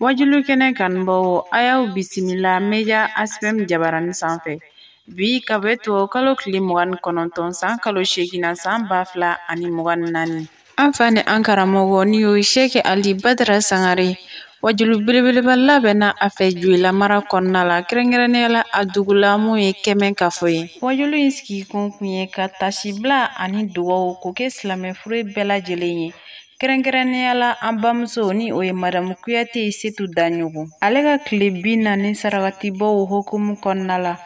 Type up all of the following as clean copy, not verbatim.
Wajulu kɛnɛ kanubaaw a y'aw bisimila media aspem jabarani sanfɛ bi ka bɛ to kalo tile 29 san kalo 8 san 2024 an fa ni an karamɔgɔ ni y'o Sheikh Ali Badara Sangare wajulu belebeleba labɛnna a fɛ Joyila mara kɔnɔna la kɛrɛnkɛrɛnnenya la a dugula mun ye kɛmɛ ka fɔ ye wajulu in sigi kun ye ka tasibila ani dugawu k'o kɛ silamɛ furu bɛɛ lajɛlen ye kɛrɛnkɛrɛnnenya la an bamuso ni o ye Madamu Kuyate Setu Daɲogo ale ka tile 40 sarakatibaw hukumu kɔnɔna la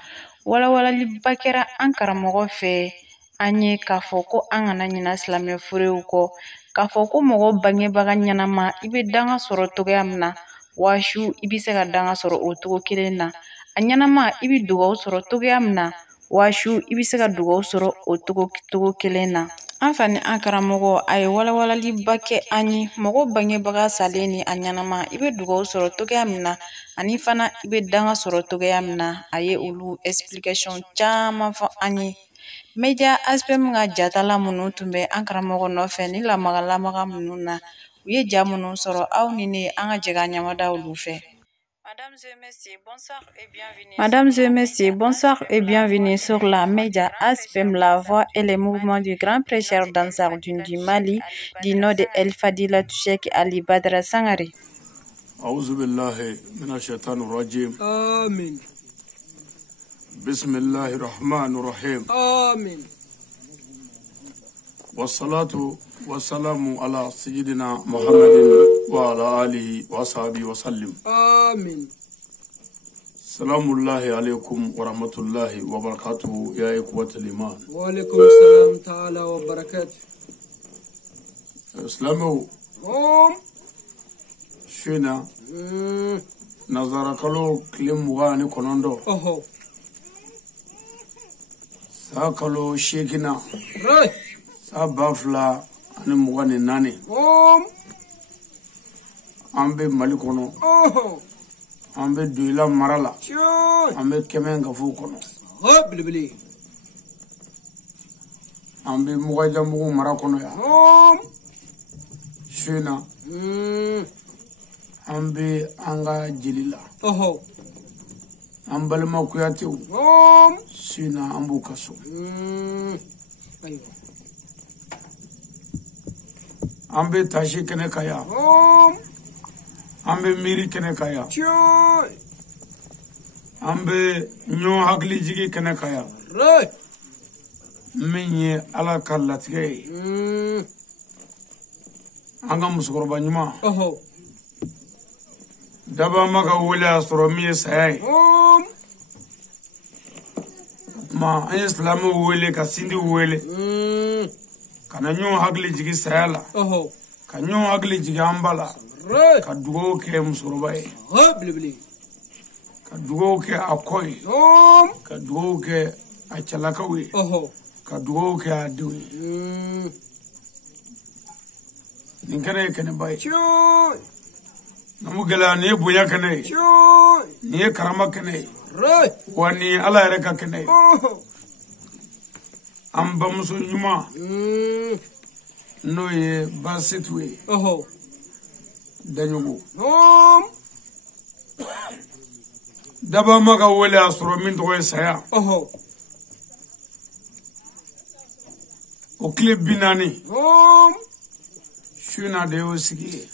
walawalaliba kɛra an karamɔgɔ fɛ an ye k'a fɔ ko an kana ɲina silamɛ furew kɔ k'a fɔ ko mɔgɔ bangebaga ɲɛnama i bɛ danga sɔrɔ cogoya min na wa su i bɛ se ka danga sɔrɔ o cogo kelen na a ɲɛnama i bɛ dugawu sɔrɔ cogoya min na wa su i bɛ se ka dugawu sɔrɔ o cogo kelen na an fa ni an karamɔgɔ a ye walawalaliba kɛ an ye mɔgɔ bangebaga salen ni a ɲɛnama i bɛ dugawu sɔrɔ cogoya min na ani fana i bɛ danga sɔrɔ cogoya min na a ye olu explication caman fɔ an ye media aspect ka jatala minnu tun bɛ an karamɔgɔ nɔfɛ ni lamaga minnu na u ye ja minnu sɔrɔ aw ni ne an ka jɛ ka ɲamada olu fɛ. Mesdames et messieurs, bonsoir et bienvenue sur la média ASPEM, la voix et les mouvements du grand prêcheur d'Ansarudine du Mali, du nom de El Fadila Sheikh Ali Badara Sangare. A'udhu billahi minash shaitanir rajim. Amin. Bismillahir rahmanir rahim. Amin. Wassalatu wassalamu ala sayyidina Muhammadin wa ala alihi wa sahbihi wa sallim. Amin. Salamullahi alaikum wa rahmatullahi wa barakatuhu ya ikhwatul iman. Wa alaikum salam ta'ala wa barakatuh. Islamu. Shina. Nazara kalo klimu ni konondo. Sa kalo shekina. Right. Sa bafla ani mugani nani. Ambe malikono. Ambe Joyila marala. Ambe kɛmɛ ka fɔ kɔnɔ. Belebele. Ambe mugajamugu mara kɔnɔ ya. Sina. Ambe anga jelila. An balima Kuyatew. Sina an b'u ka so. An bɛ tasi kɛnɛ kan yan. An bɛ miiri kɛnɛ kan yan. An bɛ ɲɔgɔn hakili jigi kɛnɛ kan yan. Min ye Ala ka latigɛ ye. An ka musokɔrɔba ɲuman. Daba ma ka wele y'a sɔrɔ min ye saya ye. Ma an ye silamɛw wele ka sindiw wele. Ka na ɲɔgɔn hakili jigi saya la. Ka ɲɔgɔn hakili jigi an ba la. Ka dugawu kɛ musokɔrɔba ye. Ka dugawu kɛ a kɔ ye. Ka dugawu kɛ a cɛlakaw ye. Ka dugawu kɛ a denw ye. Nin kɛnɛ ye kɛnɛba ye. Namu gɛlɛya nin ye bonya kɛnɛ ye. Nin ye karama kɛnɛ ye. Wa nin ye Ala yɛrɛ ka kɛnɛ ye. An bamuso ɲuman n'o ye Ba Setu ye. Daɲogo. Daba ma ka wele y'a sɔrɔ min tɔgɔ ye saya. O tile 40 su na de y'o sigi ye.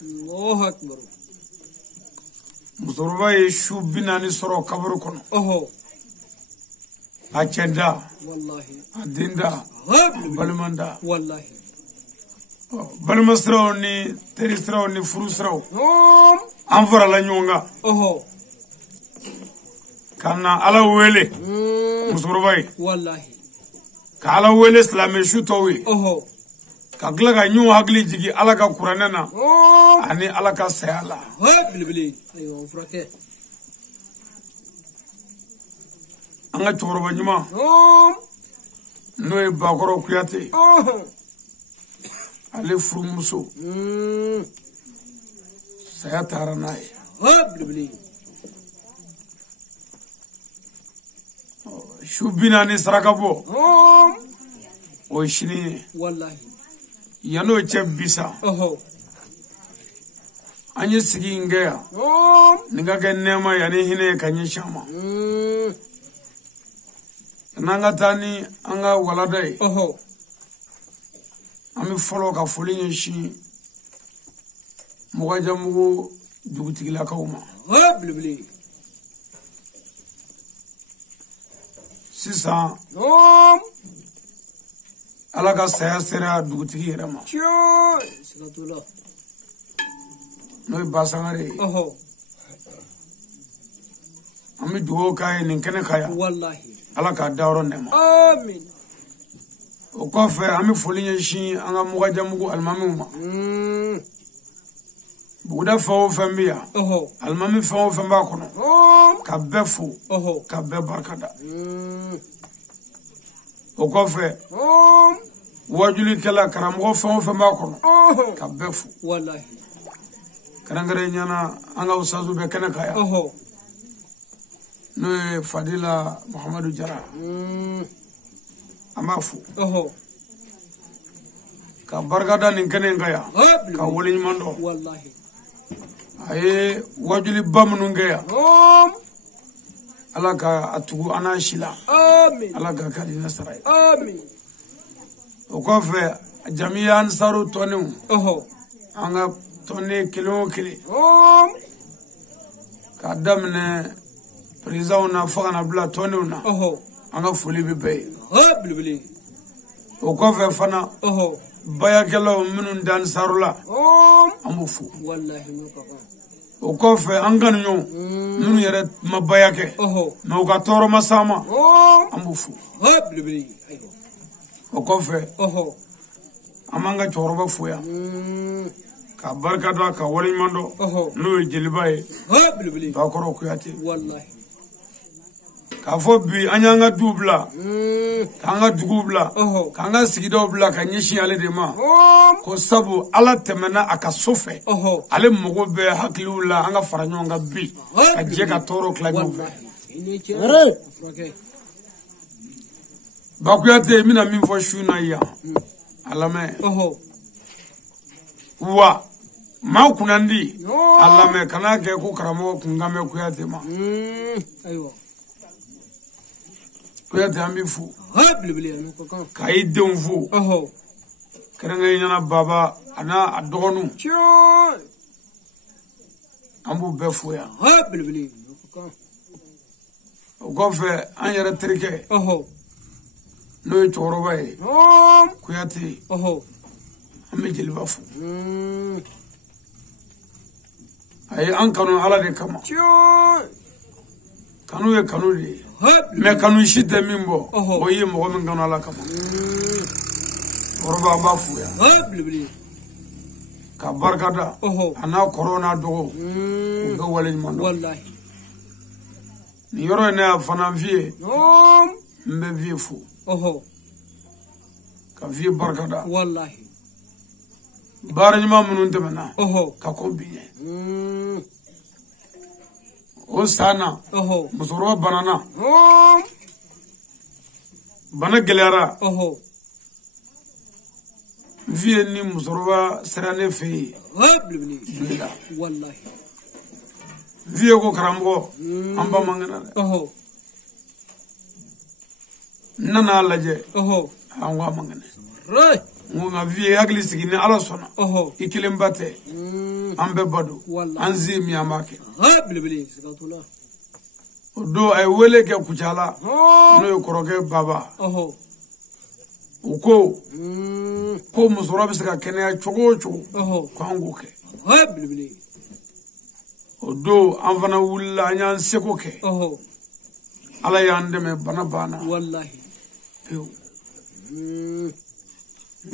Musokɔrɔba ye su 40 sɔrɔ kaburu kɔnɔ. A cɛ da, a den da, balima da. Balima siraw ni teri siraw ni furu siraw. An farala ɲɔgɔn kan. Ka na Ala wele musokɔrɔba ye. Ka Ala wele silamɛ su tɔw ye. Ka tila ka ɲɔgɔn hakili jigi Ala ka kuranɛ na ani Ala ka saya la. An ka cɛkɔrɔba ɲuman n'o ye Bakɔrɔ Kuyate. Ale furumuso saya taara n'a ye. Su 40 saraka bɔ o ye sini ye. Yan'o cɛ bisa an yi sigi in gaya ni ga ga nema ya ne hine kan yi shama nan ga tani an ga waladai an mi folo ka foli yin shi mugajamugo dugutigila kauma sisan ala ka saya sera dugutigi yɛrɛ ma n'o ye Basangare ye an bɛ dugawu k'a ye nin kɛnɛ ka yan ala k'a dayɔrɔ nɛɛma o kɔfɛ an bɛ foli ɲɛsin an ka mugajamugu alimamiw ma buguda fɛn o fɛn bɛ yan alimami fɛn o fɛn b'a kɔnɔ ka bɛɛ fo ka bɛɛ barikada o kɔfɛ wajulikɛla karamɔgɔ fɛn o fɛn b'a kɔnɔ ka bɛɛ fo kɛrɛnkɛrɛnnenya an ka usazu bɛ kɛnɛ ka yan n'o ye Fadila Muhamadu Jara an b'a fo ka barikada nin kɛnɛ in ka yan ka waleɲuman dɔn a ye wajuliba minnu kɛ yan ala ka a tugu an n'a si la ala ka kadi ne sara ye o kɔfɛ jamiya ansaru tɔnniw an ka tɔnni kelen o kelen k'a daminɛ présidents na fo kana bila tɔnniw na an ka foli bɛ bɛɛ ye o kɔfɛ fana bayakɛlaw minnu da ansaru la an b'u fo o kɔfɛ an kanuɲɔgɔnw minnu yɛrɛ ma baya kɛ mɛ u ka tɔɔrɔ ma s'a ma an b'u fo o kɔfɛ an b'an ka cɛkɔrɔba fo yan ka barika da ka waleɲuman dɔn n'o ye jeliba ye Bakɔrɔ Kuyate k'a fɔ bi an y'an ka duw bila k'an ka duguw bila k'an ka sigidaw bila ka ɲɛsin ale de ma ko sabu ala tɛmɛna a ka so fɛ ale mago bɛ hakiliw la an ka fara ɲɔgɔn kan bi ka jɛ ka tɔɔrɔ tila ɲɔgɔn fɛ Ba Kuyate n bɛna min fɔ su in na yan a lamɛn wa maa kunnandi a lamɛn kana kɛ ko karamɔgɔ kun kan bɛ Kuyate ma Kuyate an b'i fo ka i denw fo kɛrɛnkɛrɛnnenya baba a n'a dɔgɔninw an b'u bɛɛ fo yan o kɔfɛ an yɛrɛ terikɛ n'o ye cɛkɔrɔba ye Kuyate an bɛ jeliba fo a ye an kanu ala de kama kanu ye kanu de ye mɛ kanu si tɛ min bɔ o ye mɔgɔ min kanu ala kama cɛkɔrɔba an b'a fo yan ka barika da a n'a kɔrɔw n'a dɔgɔw u bɛ waleɲuman dɔn nin yɔrɔ in ne y'a fana f'i ye n bɛ f'i fo ka f'i barika da baara ɲuman minnu tɛmɛna ka kɔn bi ɲɛ o san na musokɔrɔba banana bana gɛlɛyara n f'i ye ni musokɔrɔba sera ne fɛ yen la n f'i ye ko karamɔgɔ an ba man kɛnɛ dɛ n nana lajɛ an ko a man kɛnɛ n ko nka f'i ye hakili sigi ni ala sɔnna i kelen ba tɛ an bɛɛ ba don an se min an b'a kɛ o don a ye wele kɛ Kucala n'o ye kɔrɔkɛ baba u ko musokɔrɔba bɛ se ka kɛnɛya cogo o cogo k'an k'o kɛ o don an fana wulila an y'an seko kɛ ala y'an dɛmɛ bana banna pewu n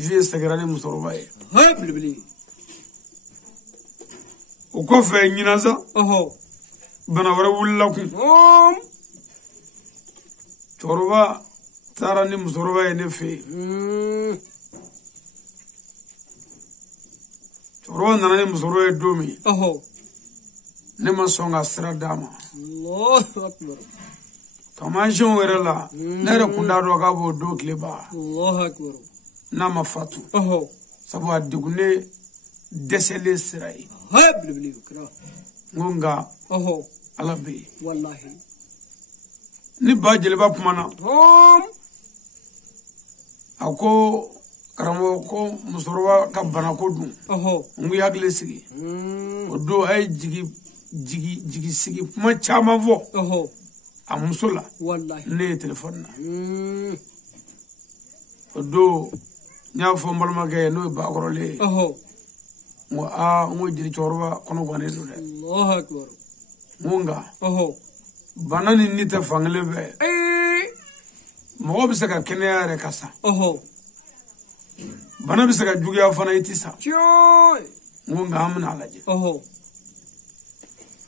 f'i ye sɛgɛra ni musokɔrɔba ye o kɔfɛ ɲinan sa bana wɛrɛ wulila kun cɛkɔrɔba taara ni musokɔrɔba ye ne fɛ yen cɛkɔrɔba nana ni musokɔrɔba ye don min ne ma sɔn ka sira d'a ma taamasiyɛnw yɛrɛ la ne yɛrɛ kun t'a dɔn k'a b'o don tile ban n'a ma fatu sabu a degunnen dɛsɛlen sira ye ngonga ala be wallahi ni ba jeliba kumana ako karamo ko musorowa ka bana ko dun ngi hakle sigi o do ay jigi sigi kuma chama vo a musola wallahi ne telephone na o do nya fo malma ke no ba gorole ngo jiri chorwa kono gane do de Allahu akbar munga bana ni nita fangle be mo be saka kenya re kasa bana be saka jugiya fana itisa munga amna alaje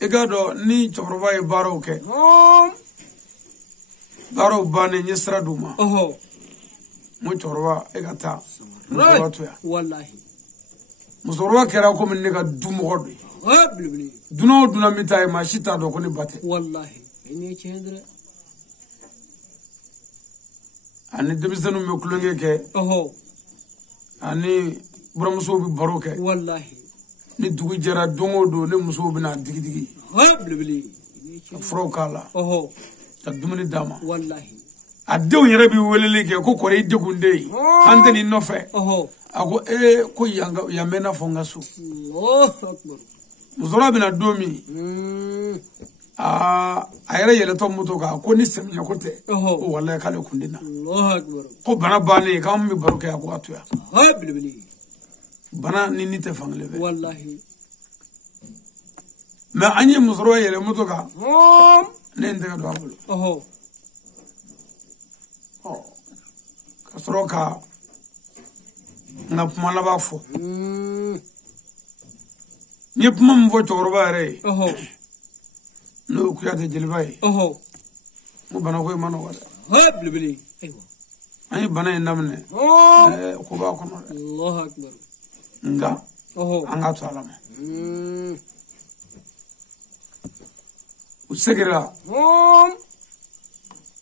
egado ni chorwa e baro ke baro bane nyesra duma mo chorwa egata wallahi musoro kera ko min ne ka dumo do duno duna mitay ma shita do ko ni bate wallahi ni chendra ani debisanu me kulonge ke ani buramuso bi baro ke wallahi ni dugu jara dongo do ne muso bi na digi fro kala ta dumuni dama wallahi adew yere bi welele ke ko kore degunde ante ni nofe ako ko yanga yamena fonga su Allahu akbar muzora bina domi ayere yele to muto ka ko ni semnya ko te o wallahi kale kundina Allahu akbar ko bana bani kam mi baruke ko atuya bana ni te fangle be wallahi ma anyi muzora yele muto ka ne ndega do abulu kasroka na pumala bafo ni puma mvo chorba re no kuyate jilbai mo bana ko mano wala blibli aywa ay bana endamne ko ba ko no Allahu akbar nga anga salama usegira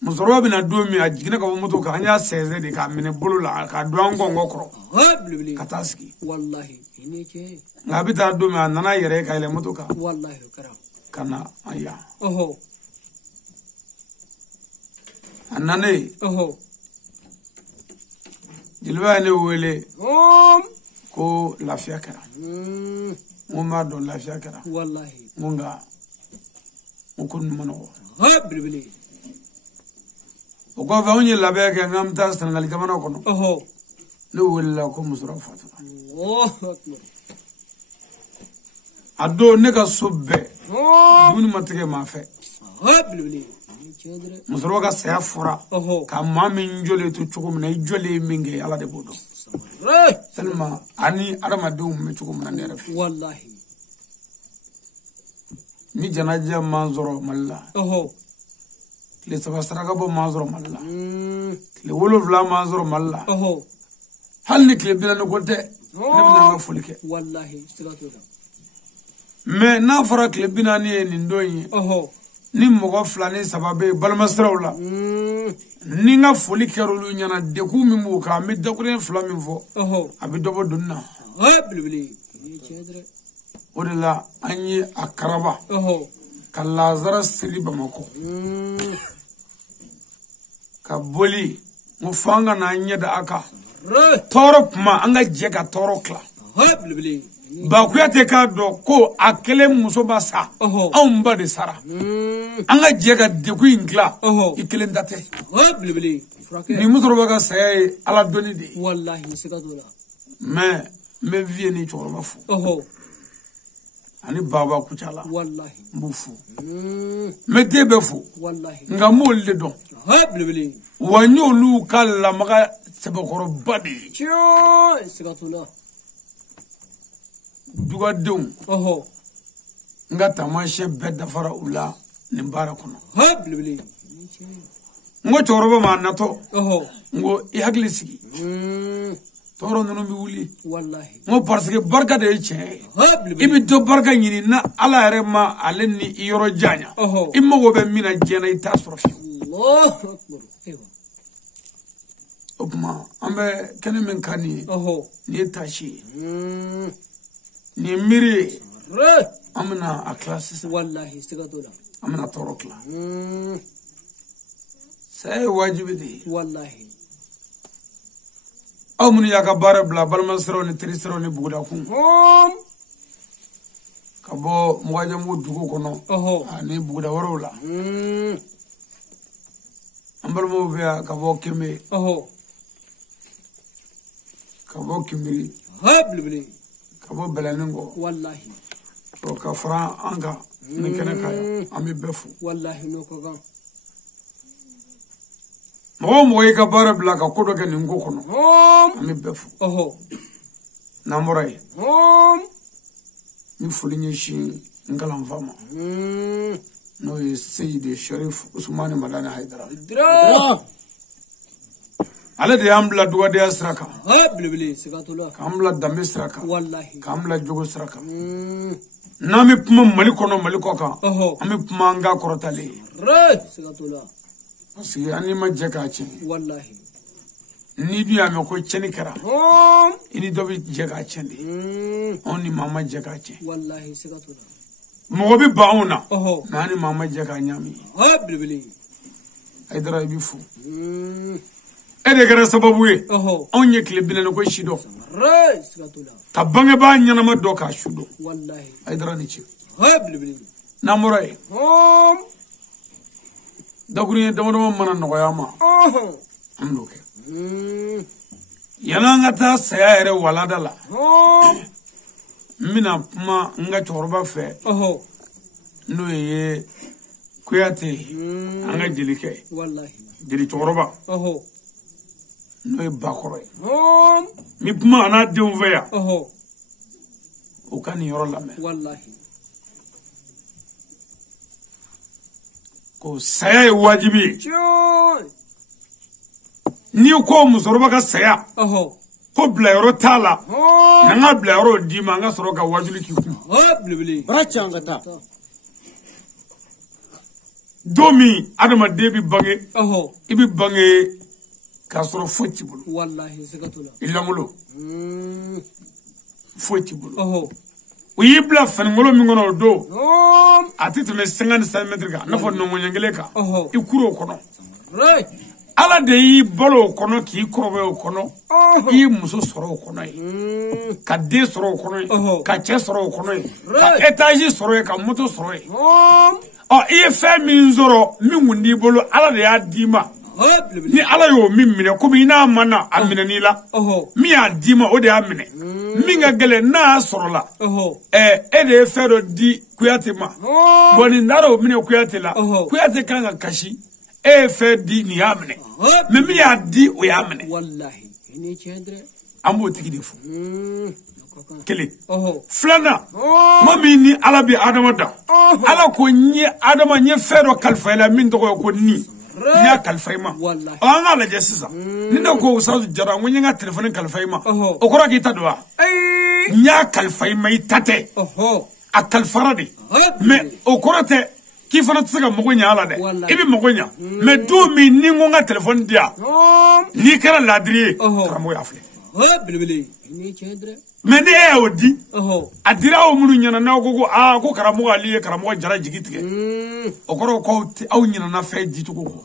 musoro bina domi ajigina ka moto ka anya seze de ka mine bulula ka do angongo kro kataski wallahi ini ke ngabita domi nana yere ka ile moto ka wallahi kara kana aya anane jilba ne wele ko lafiya kara mo ma do lafiya kara wallahi munga mukun mono blibli o ko fa onye labe ke ngam ta Senegal jamana kono no wala ko musra fatu ado ne ka subbe duni matike ma fe musra ka sa fura ka mami njole to chukum na jole minge ala de bodo salma ani adama do me chukum na nere wallahi ni janaja manzoro malla le sabastra ka bo manzoro malla le wolo vla manzoro malla hal ni kle bila no gote ne bina nga fulike wallahi siratu me na fara kle bina ni ni ndoyi ni mogo flani sababe balmasrawla ni nga fulike rulu nyana de ku mi mu ka mi de kure flami fo abi dobo dunna blibli ni chedre odela anyi akaraba kala zara siri bamako ka boli mu fanga na nyeda aka toro ma anga jega toro kla ba kuyate ka do ko akele muso basa on ba de sara anga jega de ku ingla ikele ndate ni muso roba say ala doni de wallahi sikadola me vie ni choro bafu ani baba kuchala wallahi mbufu me debe fu wallahi nga molde don wanyolu kala maga sebokoro badi tio sikatula duga dum nga tamashe bedda fara ula nimbara kono ngo choroba manato ngo ihagli sigi toro nunu mi wuli wallahi ngo parce que barka de che ibi do barka nyini na ala rema aleni yoro janya immo go be mina jena ita sorofi Allahu akbar opma ambe kene men kani ni tashi ni miri amna a classes wallahi sigatola amna torokla sai wajibi di wallahi amun ya ka bara bla balman sero ni trisero ni buguda kun kabo muwaje mu dugo kono ani buguda warola ambal mo via kabo keme kabo kimiri hablibli kabo belaningo wallahi to ka fra anga ni kana kaya ami befu wallahi no ko gan mo ka bara bla ka kodo ke ningo kono ami befu namorai ni fulinye shi ngalam fama no ye Sayyid Sharif Usman Madani Haidara ala de ambla duwa de asraka blibli sigatola kamla dambe sraka wallahi kamla jogo sraka nami puma maliko ka ami puma nga korotale sigatola asi ani majeka che wallahi ni biya me ko cheni kara ini dobi jeka chende oni mama jeka che wallahi sigatola mo bi bauna nani mama jeka nyami blibli Haidara ibifu ede gara sababu ye onye kile binene ko shido sigatola ka bange ba nyanama do ka shudo wallahi Haidara ni chi blibli namorai daguri dama mana nogoyama amloke yana ngata saya ere walada la mina puma nga chorba fe no ye kuyate anga jilike wallahi jili chorba no ye bakoro mi puma ana deunve ya o kan yoro lame wallahi ko saya ye wajibi ni ko musoroba ka saya ko bla yoro tala nga bla yoro di ma nga soro ka wajibi ki ku blibli brachanga ta domi adama debi bange ibi bange ka soro foti bulu wallahi sigatola ilamulo foti bulu uyi bla fan ngolo mi ngono do atiti me 55 metres ka na fo no ngengele ka ikuro kono ala de yi bolo kono ki korobe kono yi muso soro kono ka de soro kono ka che soro kono ka etage soro ka moto soro e fe mi nzoro mi ngundi bolo ala de ya dima ni ala yo mi mine ko mi na mana amine ni la mi ya dima o de amine mi nga gele na soro la e de fe do di kuyate ma boni ndaro mine kuyate la kuyate kanga kashi e fe di ni amine me mi ya di o ya amine wallahi ni chendre ambo tigi defu kele flana mami ni ala bi adama da ala ko nyi adama nye fe do kalfa la min to ko ni nya kalfaima anga la jesisa ni do ko usa jara ngi nga telephone kalfaima o ko raki tadwa nya kalfaima itate a kalfarade me o ko rate ki fana tsaka mogonya ala de ibi mogonya me do mi ni nga telephone dia ni kala ladri kamo ya fle blibli ni chendre me ne e odi adira o munu nyana na ko karamo ali karamo jara jigitige okoro ko aw nyina na fe jitu ko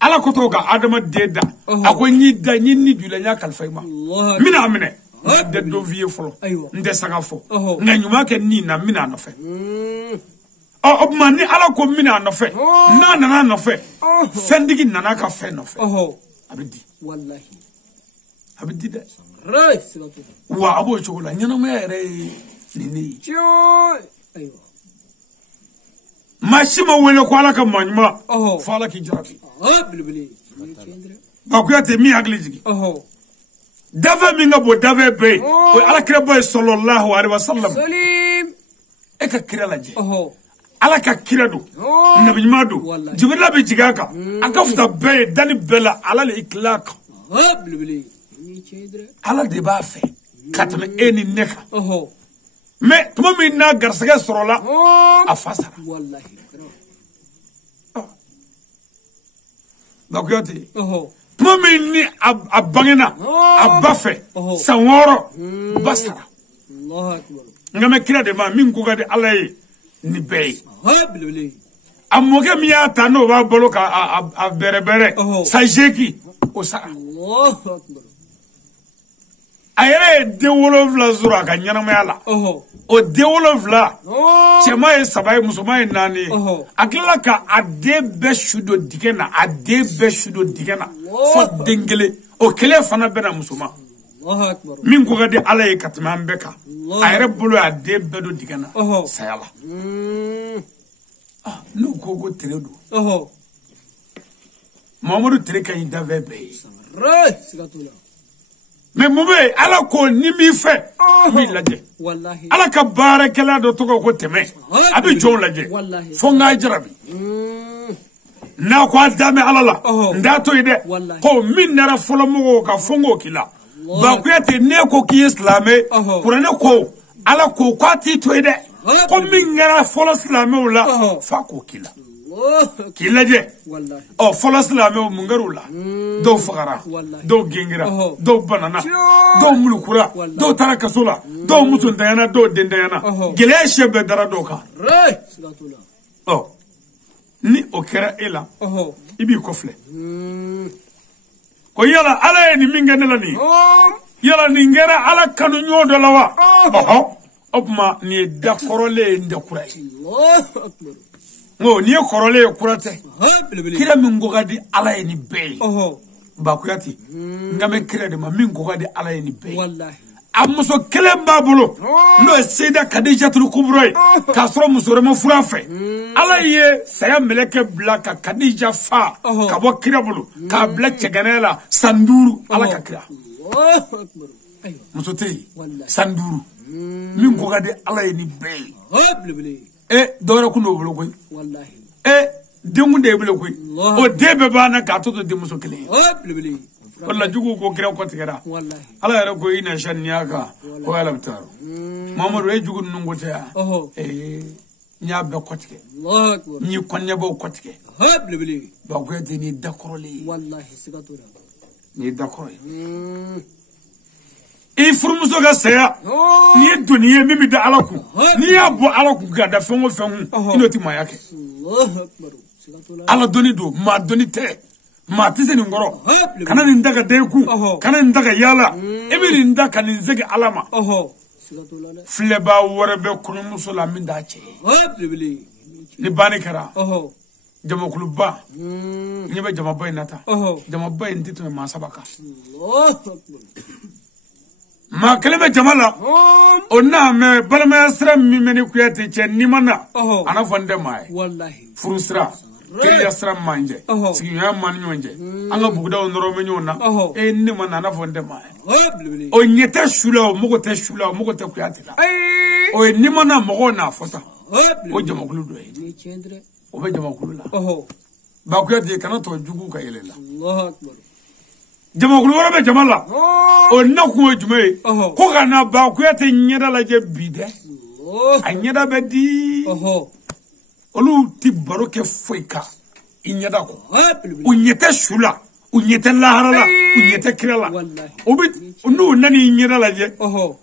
ala ko to ga adama deda akonyi da nyini dula nya kalfaima mina amine de do vie folo nde sanga fo nga nyuma ke ni na mina no fe o mani ala ko mina no fe na no fe fendigi nana ka fe no fe abidi wallahi abidi de wa abo chokola nyana ma ere nini ayo mashima wele ko ala ka manjuma fala ki jarafi blibli ba ko yate mi agliji dava minga bo dava be o ala kira boy sallallahu alaihi wasallam salim e ka kira laje ala ka kira do nabi madu jibril bi jigaka aka futa be dani bela ala le iklaq blibli ni chendre ala de ba fe katme eni neka mais tuma min na garsega sorola a fasara wallahi bakoyate tuma min ni a bangena a bafe sanworo basara allah akbar ngame kira de ma min ko ga de ala ye ni be Habibili. amoge mi ya ta no ba bolo ka a bere bere sa jeki o sa Allahu akbar. ayere de wolovla zura ka nyanama yala o de wolovla chema e sabaye musoma e nani akila ka ade be shudo digena fo dengele o kele fana bena musoma Allahu akbar. min ko gadi ala e katman beka ayere bulu ade be do digena sayala no ko teredo mamadou tere kan da vebe Ray sigatula. mais mumbe ala ko ni mi fe mi laje Wallahi. ala ka barakela do to ko teme abi jon laje fo nga jarabi na ko adame ala la nda to ide ko min nara folo mo ka fongo kila ba ko yete ne ko ki islamé kurane ko ala ko kwati to ide ko min nara folo islamé la fa ko kila kilaje Wallahi. o folo islamé mungarula do fagara do gengira do banana do mulukura do tarakasula do musundayana do dendayana gele shebe dara do ka Ray sigatula. oh ni o kera ela ibi kofle ko yala ala ni mingene la ni yala ni ngera ala kanu nyodo la wa opma ni da korole ndekura Allahu akbar. ngo ni korole kurate Habibili. kira min gogadi ala ni be ba kuyati ngame kira de ma min gogadi ala ni be Wallahi. amuso kelen babulo no seda Khadijatul Kubra ka soro musore mo fura fe ala ye saya meleke blaka Khadija fa ka bo kira bulu ka bla cheganela sanduru ala ka kira Allahu akbar. Aywa. musote Wallahi. sanduru min ko gade ala ni be Habibili. dora kuno bulu koy Wallahi. dengu de bulu koy o debe bana ka to de muso kele Habibili. walla jugu ko kira ko tigara Wallahi. ala yara ko ina shanniyaka ko ala taro mamadu e jugu nungote ya nya be kotike Allahu akbar. ni konne bo kotike Habibili. ba ko de ni dakorole Wallahi sigatula. ni dakore e furmuso ga saya ni duniya mimi da alaku ni ya bo alaku ga da fengo fengu inoti mayake Allahu akbar. Sigatula. ala doni do ma doni te ma tise ni ngoro kana ni ndaga deku kana ni ndaga yala ebi ni ndaga ni zege alama Sigatula. fleba warbe kunu musula min da ce Habibili. ni bani kara jama kuluba ni be jama bay nata jama bay nditu ma sabaka Allahu akbar. ma kaleme jamala onna me balama yasra mi meni kuyati ce ni mana ana fonde mai Wallahi. furusra kiri yasra manje sigi ya man nyonje anga bugda onoro me nyona ni mana ana fonde mai Habibili. o nyete shula o mogo te shula o mogo te kuyati la o ni mana mogo na fota o jama kulu do Ni cendre. o be jama kulu la ba kuyati kana to jugu ka yelela Allahu akbar. jama kulu wara be jama la o na ko jume ko kana ba kuyati nyeda la je bide a nyeda be di olu ti baro ke foika inyeda ko Habibili. o nyete shula o nyete laharala o nyete kirala Wallahi. o bi nu nani nyeda la je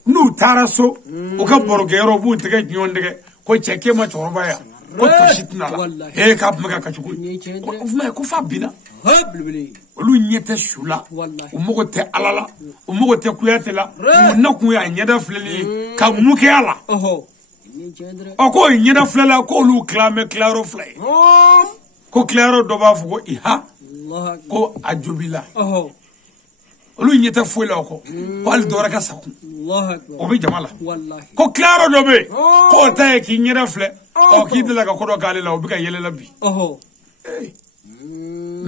nu taraso o ka baro ke ro bu tege nyondege ko cheke ma choroba ya ko to shitna la ka maka ka chuku ko fa bina Habibili. olu nyete shula Wallahi. o mogo te alala o mogo te kuyate la o na ku ya nyeda fleli ka muke ala Ni cendre. o ko nyeda flela ko lu clame claro flay ko claro do ba fugo iha Allahu akbar. ko ajubila olu nyete fwela ko al dora ka saku Allahu akbar. o be jamala Wallahi. ko claro do be ko ta ki nyeda fle o ki de la ka ko do kale la o bi ka yele la bi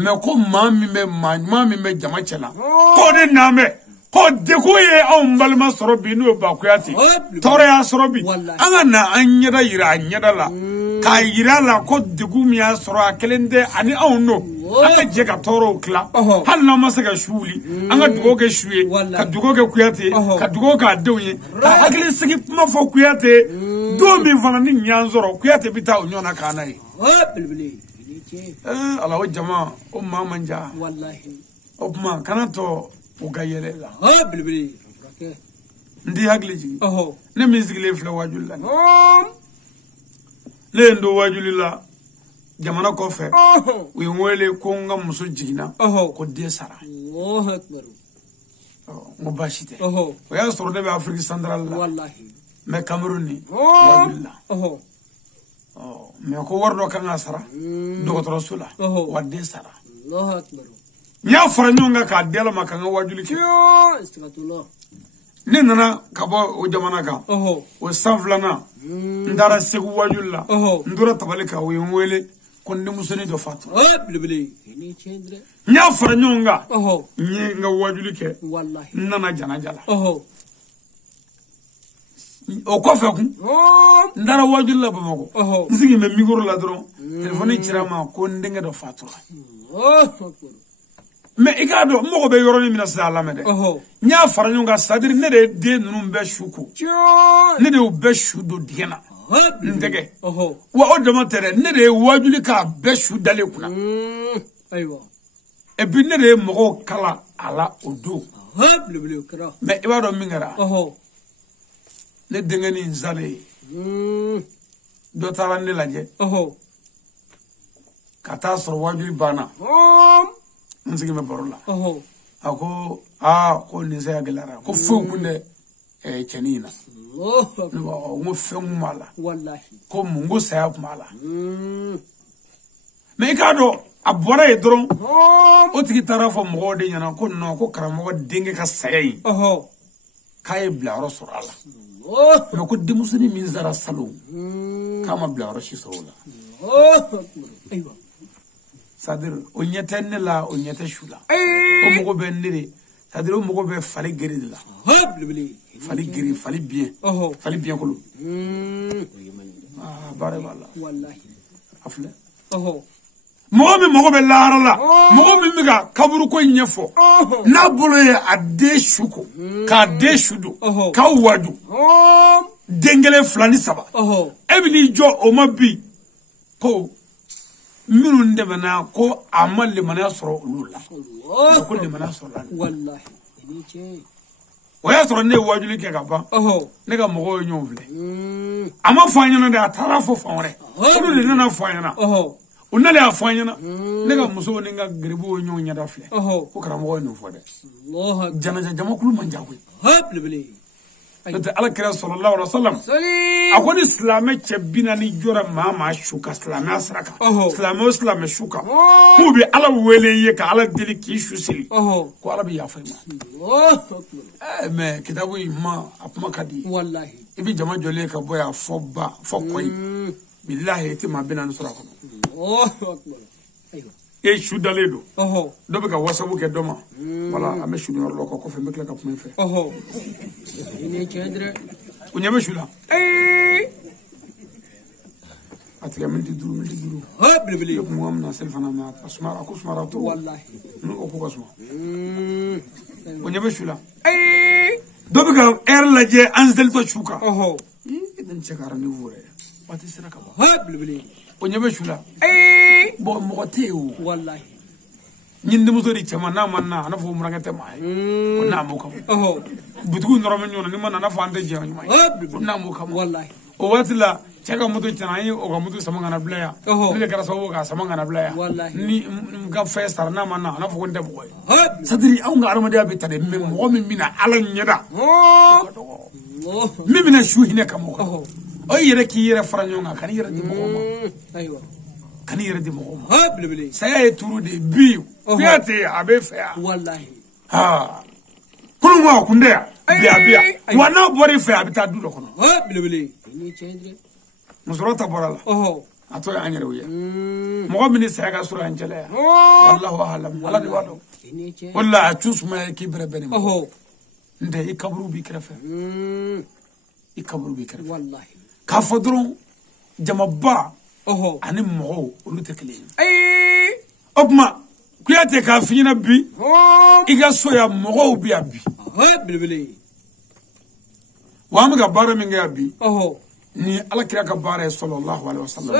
me ko mami me jama chela ko de name ko de ko ye on balma sorobi no ba ko yati tore ya sorobi anga na anyada yira anyada la ka yira la ko de gumi ya soro akelende ani on no anga je ka toro kla hal na masa ga shuli anga dugo ke shuye ka dugo ke kuyate ka dugo ka dewye ka hakili sigi ma fo kuyate do mi fana ni nyanzoro kuyate bita onyona kana yi Habibili. ala o jama o ma manja Wallahi. o kuma kana to o ga yele la Habibili. ndi hakli jigi ne misigile fla wajul la le ndo wajul la jamana ko fe wi ngole ko ngam muso jigina ko de sara Allahu akbar mo bashite o ya soro de Afrique centrale la wallahi me Cameroun ni wajul la me ko wardo kan asara docteur sula wadde sara Allahu akbar nya fara nyonga ka dela makanga wajul ki istighfirullah ne nana kabo o jamana ka o sanflana ndara segu wajul la ndura tabalika wi ngole konde musoni do fatu bilbili ni cendre nya fara nyonga nye nga wajul ke wallahi nana jana jala o ko fe ku ndara wajul la bamako nzigi me migoro la dron telephone chirama ko ndenga do fatu mais igado moko be yoroni mina sala mede nya fara nyonga sadiri ne de nunu be shuku ne de be shudo diena ndege wa o de matere ne de wajuli ka be shu dale kuna aywa e bi ne de moko kala ala odo bilbili kra mais ibado mingara ne dengeni nzale do tarande laje kata sor wajuli bana nsigi me borola ako ko ni se agelara ko fu kunde chenina no mo fe mala wallahi ko mungu se mala me kado abora e dron o tigi tarafo mo de nyana ko no ko karamo dinge ka sayi kay bla rasulala no ko demusuni min zara salon kama bla rasulala aywa c'est-à-dire o nyetenne la o nyete shula o mogo be ndire c'est-à-dire o mogo be fali geri de la fali geri fali bien ko bare wala wallahi afle mogo be lara la mogo mi miga kaburu ko nyefo na bolo ye ade shuko ka de shudo ka wadu dengele flani saba ebili jo o mabi ko minu ndebana ko amal le mana soro lula ko le mana soro wallahi ni che o ya soro ne wajuli ke gaba ne ga mo nyon vle ama fanyana da tarafo fanre ko le nana fanyana o na le afanyana ne ga muso ne ga gribu nyon nya da fle ko kara mo no fode Allah jana jama kulu manja ko bilbili ete alakira sallallahu alaihi wasallam akoni islame chebina ni jora mama shuka islame asraka islame shuka ko bi ala wele ye ka ala deli ki shusili ko ala bi yafema me kitabu ma apma kadi wallahi ibi jama jole ka boya foba fokoy billahi tima bina nusra ko akbar aywa e shudaledo do be ka wasabu ke doma wala ame shudu yor loko ko fe mekla ka pum fe ni cendre unyame shula atiga minti duru bilbili mo amna selfana ma asmara ko smara to wallahi no ko kasma unyame shula do be ka laje anzel to shuka idan chekara ni vore wati sira ka bilbili unyame shula bo mo teo wallahi nyinde mo tori chama na manna na fo murangate mai ko na mo kam butugu ndoro men nyona ni manna na fo ande je mai na mo kam wallahi o watla chaka mo to chana yi o ga mo to sama ngana blaya ni kara so ga sama ngana blaya ni ga festa na manna na fo nde boy sadri aw nga arama dia bitade men mo min mina ala nyeda mi mina shuhine kam ko o yere ki yere faranyo nga kan yere di mo aywa kan yere di mo bilbili saya turu de biu fiate abe fa wallahi kulunwa kundea bia wana bori fa abita dulo kono bilbili ni cendre musurata borala ato ya anyere wiya mo mini saga sura anjala wallahu a'lam ala di wado ni cendre walla achus ma ki bere mo nde ikabru bi krefa ikabru bi krefa wallahi ka fodron jamaba ani mo olu tekle okma kuyate ka finyina bi iga soya mo bi abi bilbili wa mu ga bara min ga bi ni ala kira ka bara sallallahu alaihi wasallam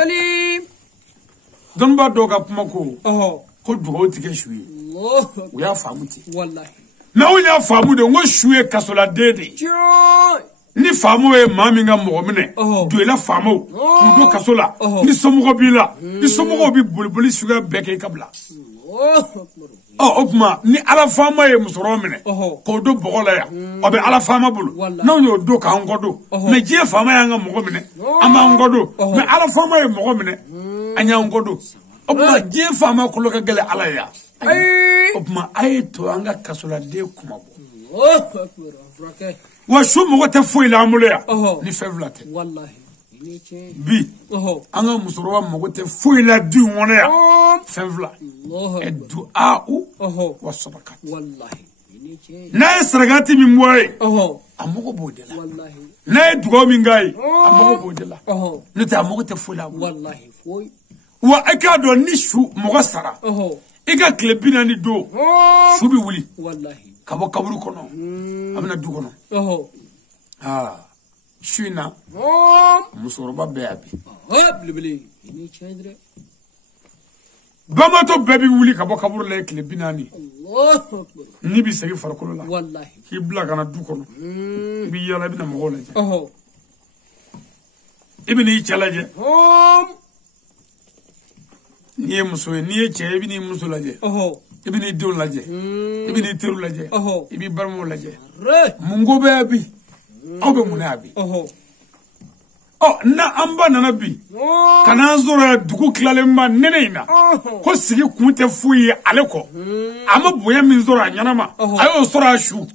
don ba doga kuma ko dugo tike shuyi Allah ya famuti wallahi na unya famu de ngo shuye kasola dede ni famu e mami nga mo mine do la famu do kasola ni somugo bila ni somugo bi bulbuli suga beke kabla opma ni ala fama e musoro mine ko do bogola ya obe ala fama bulu na onyo do ka ngodo me je fama ya nga mo mine ama ngodo me ala fama e mo mine anya ngodo opma je fama ko lo ka gele ala ya opma ay to anga kasola de kuma bo wa shumo te foi la muleya ni fevlate wallahi bi anga musoro mo te foi la du wona ya fevla e du'a wa sabakat wallahi na saragati mi moy amogo bodela wallahi na dugo mi ngai amogo bodela ni ta amogo te foi la wallahi foi wa akado ni shu mo sara iga klebina ni do shubi wuli wallahi kabo kaburu kono amna du kono shina musoroba beabi blibli ni chendre bamato bebi wuli kabo kaburu le klebina ni Allahu akbar ni bi segi farkolo la wallahi kibla kana du kono bi yala bina mo laje ibni chalaje ni muso ni che ibni muso laje ibni dol laje ibni teru laje ibi barmo laje mungo be abi obe munabi na amba nana bi kana zora dugu klalemba neneina ko sigi kunte fuyi ale ko ama boya min zora nyanama ayo sora shu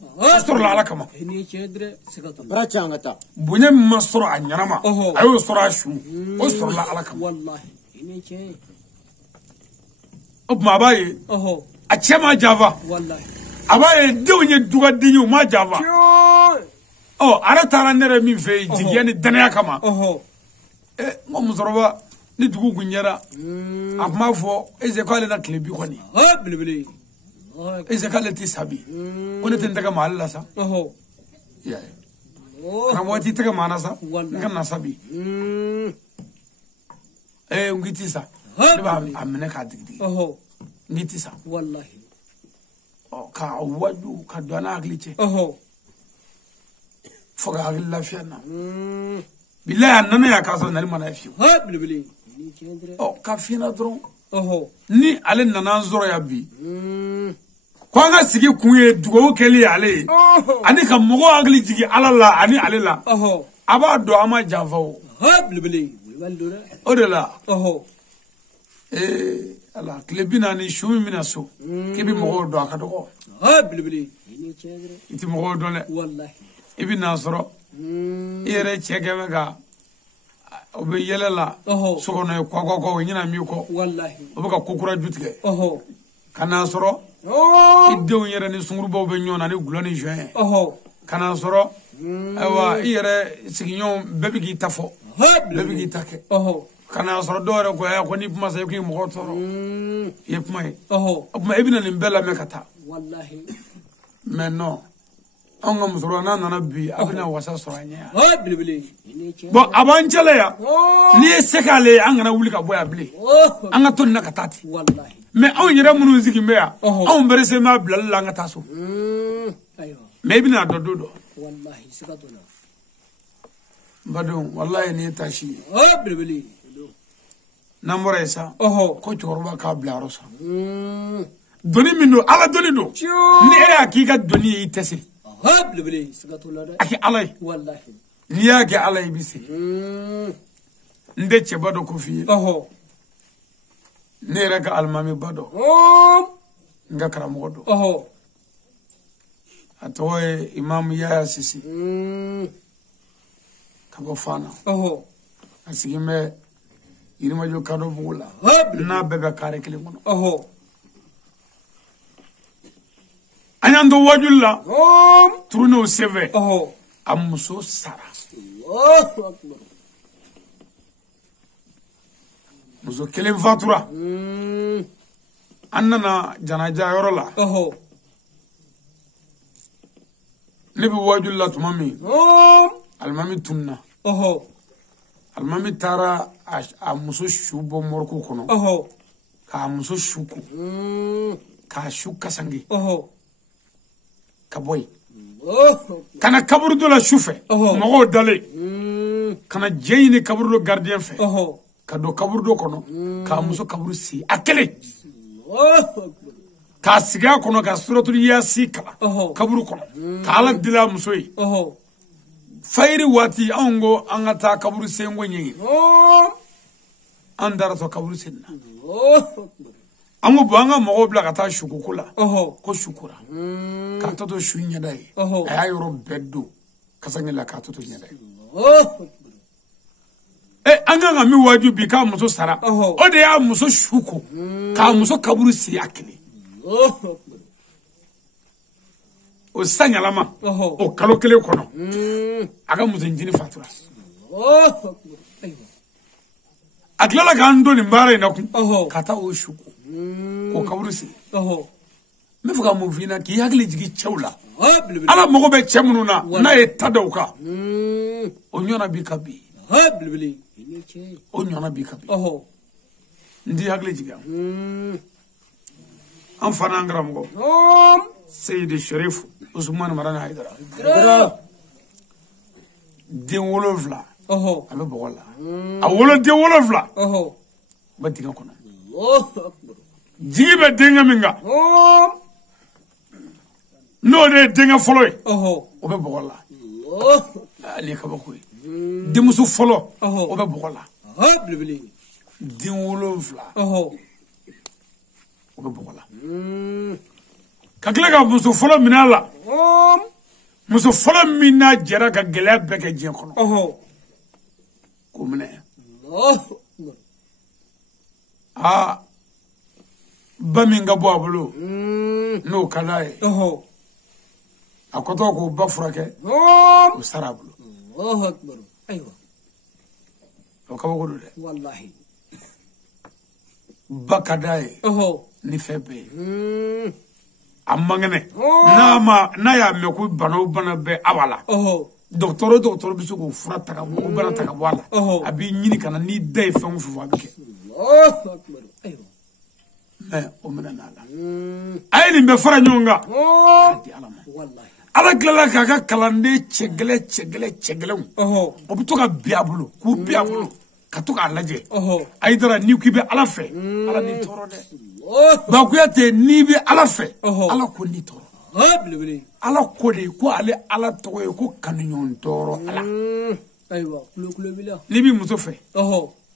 sora la alakama ni chedre sigato brachangata boya min sora nyanama ayo sora shu o sora la alakama wallahi ni che ma baye a chema java wallahi abaye dewnya duga dinyu ma java ara tara nere min fe jigeni danaya kama mo musoroba ni dugu gunyara abma fo ezekale na klebi koni bilibili ezekale ti sabi oni tendaga malla sa ya ramwati tega manasa ngana sabi ngiti sa ba amene ka digdi ngiti sa wallahi ka wadu ka dona agliche foga agilla fiana billahi nana ya kaso nari mana fi bilibili ka fina dron ni ale nana zoro ya bi ko nga sigi kunye dugo keli ale ani ka mogo agli jigi alala ani alela aba do ama javao bilibili odela ala klebina ni shumi minaso kebi mogo do akadogo bilibili iti mogo do le wallahi ibi nasoro ire chegeme ga obe yelela sokono ko nyina mi ko wallahi obe ka kokura jutge kana soro idde yere ni sunguru bo be nyona ni guloni juin kana soro ewa ire siginyo bebi gi tafo bebi gi take kana soro dore ko ya ko ni puma say ko mo ko toro ye puma obma ibina ni bella mekata wallahi mais non anga musoro na nana bi abina wasa soranya bilibili bo abanchele ya ni sekale anga na wuli ka boya bile anga ton na katati wallahi me aw nyira munu zigi me ya aw berese ma blalla anga taso ayo me bina dodo wallahi sikatona badon wallahi ni tashi bilibili namora isa ko chorba ka blaro sa doni mino ala doni do ni e hakika doni itese bilibili sikatula aki alay wallahi niya ke alay bisi ndece bado ko fi ne raka almami bado nga karamo do atoy imam ya sisi kabo fana asigime irima jo kado bula na bebe kare kile ngono anyando wajulla truno seve amuso sara muso kelen fatura annana janaja yorola nebi wajulla tumami almami tunna almami tara amuso shubo morku kono ka muso shuku ka shuka sangi kaboy kana kaburu do la shufe mo dale kana jeyini kaburu do gardien fe ka do kaburu do kono ka muso kaburu si akele ka siga kono ka suratul yasin kala kaburu kono ka ala dila muso yi fayri wati ango angata kaburu sengo nyi andara to kaburu senna ango banga mo bla kata shukukula ko shukura ka to shunya dai ay yoro beddo kasangela ka to nya dai anga ngami waju bi ka muso sara o de ya muso shuko ka muso kaburu si akili o sanyalama o kalo kele kono aga muso njini fatura aglala gando ni mbara ina ku kata o shuko ko kaburu si me fuka mu fina ki hagli jigi chawla ala mogo be chemununa na e tadawka o nyona bi kabi o nyona bi kabi ndi hagli jiga am fana ngram go Seydi Sharif Ousmane Marana Haidara den wolofla abe bogola a wolo den wolofla ba diga kono jigi be denga minga no de denga folo o be bogola ali ka bakoy demusu folo o be bogola den wolofla o be bogola kakila ka muso folo minala muso folo mina jara ka gele be ke je kono ko mine baminga bo abulo no kalae akoto ko bafurake o sarabulo akbar aywa o ka ko de wallahi bakadae ni febe amangene na ya meku bana be awala docteur bisu ko fura taka ko bana taka wala abi nyini kana ni dai fam fu abike akbar aywa o menana la ay ni be fara nyonga di alama wallahi ala glala ka kalande chegele o bi to ka biabulu ku biabulu ka to ka laje ay dara ni ku be ala fe ala ni toro de ba ku yate ni bi ala fe ala ko ni toro ala ko de ko ale ala to ko kanyon toro ala aywa kulo bila ni bi muso fe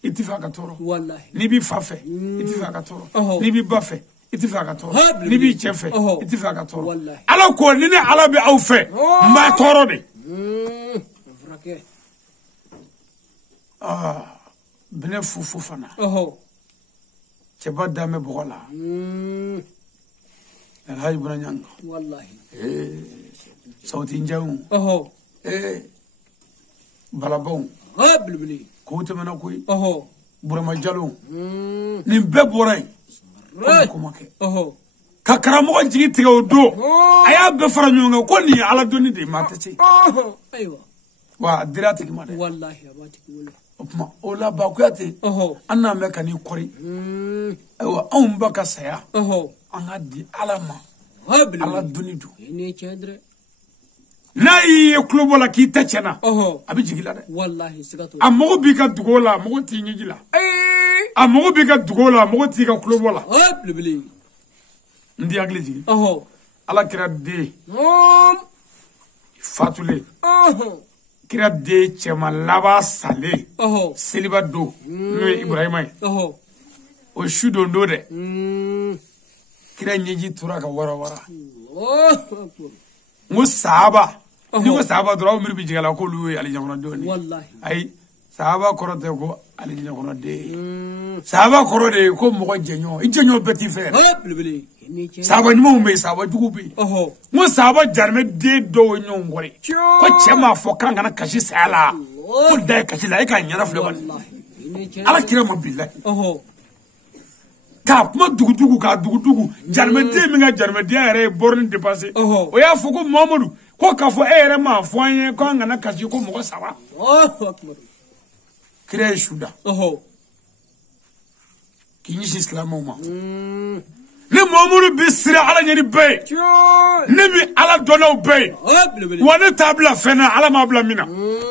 itifaka toro wallahi ni bi fa fe itifaka toro ni bi ba fe itifaka toro ni bi che fe itifaka toro ala ko ni ne ala bi au fe ma toro de frake bene fufu fana cheba dame bogola alhaji bunanyanga wallahi sauti njawu balabon bilbili ko temena koy burama jalo ni be boray ko make ka karamo jigi tiga odo aya be fara nyonga ko ni ala doni de matati aywa wa dirati ki made wallahi abati wala opma ola ba ko yate anna me kan ikori aywa on baka saya anga di alama ala doni do ni chedre na yi klubo la ki tachena abi jigila de wallahi sigato amogo bi ka dugola mogo ti nyigila amogo bi ka dugola mogo ti ka klubo la bilbili ndi agli jigi ala kira de fatule kira de chema laba sale seliba do no ibrahima o shudo ndo de kira nyiji tura ka wara ngo sahaba ni ngo sahaba dro mi bi jigala ko lu ali jamono doni wallahi ay sahaba korote ko ali jamono de sahaba korode ko mo jenyo ijenyo beti fer bilbili sahaba ni mo be sahaba jugubi ngo sahaba jarme de do nyongore ko chema fo kanga na kashi sala ko de kashi la ka nyara fle ban ala kira mo billahi ka kuma dugudugu ka dugudugu jarme de mi nga jarme de yare borne dépasser o ya foko Mamadou ko ka fo ere ma fo anye ko ngana kasi ko mo sawa akbar créer shuda ki ni islamo ma ni Mamadou bi sira ala ɲɛni bɛɛ ye ne bi ala dɔnnaw bɛɛ ye wa ne t'a bila fɛn na ala m'a bila min na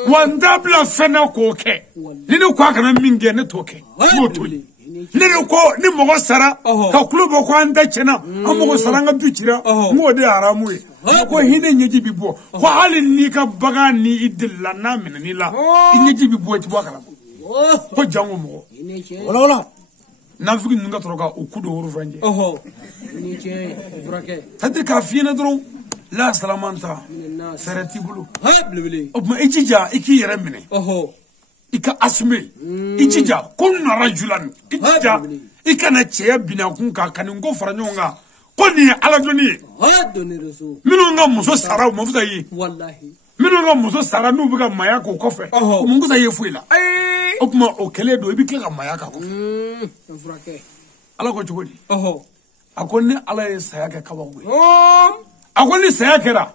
wa n t'a bila fɛn na k'o kɛ ni ne ko a kana min kɛ ne t'o kɛ n'o to yen ne de ko ni mɔgɔ sara ka kulo bɔ ko an da tiɲɛna an mɔgɔ sara an ka du cira n k'o de ye haramu ye ko hinɛ ɲɛji bi bɔ ko hali n'i ka bagan ni i delila n'a minɛn'i la i ɲɛji bi bɔ i ti bɔ a kalama ko jango mɔgɔ wala nafigi ninnu ka sɔrɔ ka o ku don worofan cɛ c'est-à-dire k'a f'i ɲɛna dɔrɔn la salamanta fɛɛrɛ t'i bolo o tuma i jija i k'i yɛrɛ minɛ i ka assumer i jija ko nara julan i jija i kana cɛya binakun kan ka nin ko fara ɲɔgɔn kan ko nin ye ala dɔnni ye minnu ka muso sara o ma fusa ye minnu ka muso sara n'u bɛ ka maya k'o kɔfɛ o ma fusa ye foyi la o tuma o kɛlen don i bɛ tila ka maya k'a kɔfɛ ala ko cogo di a ko ni ala ye saya kɛ kabako ye a ko ni saya kɛra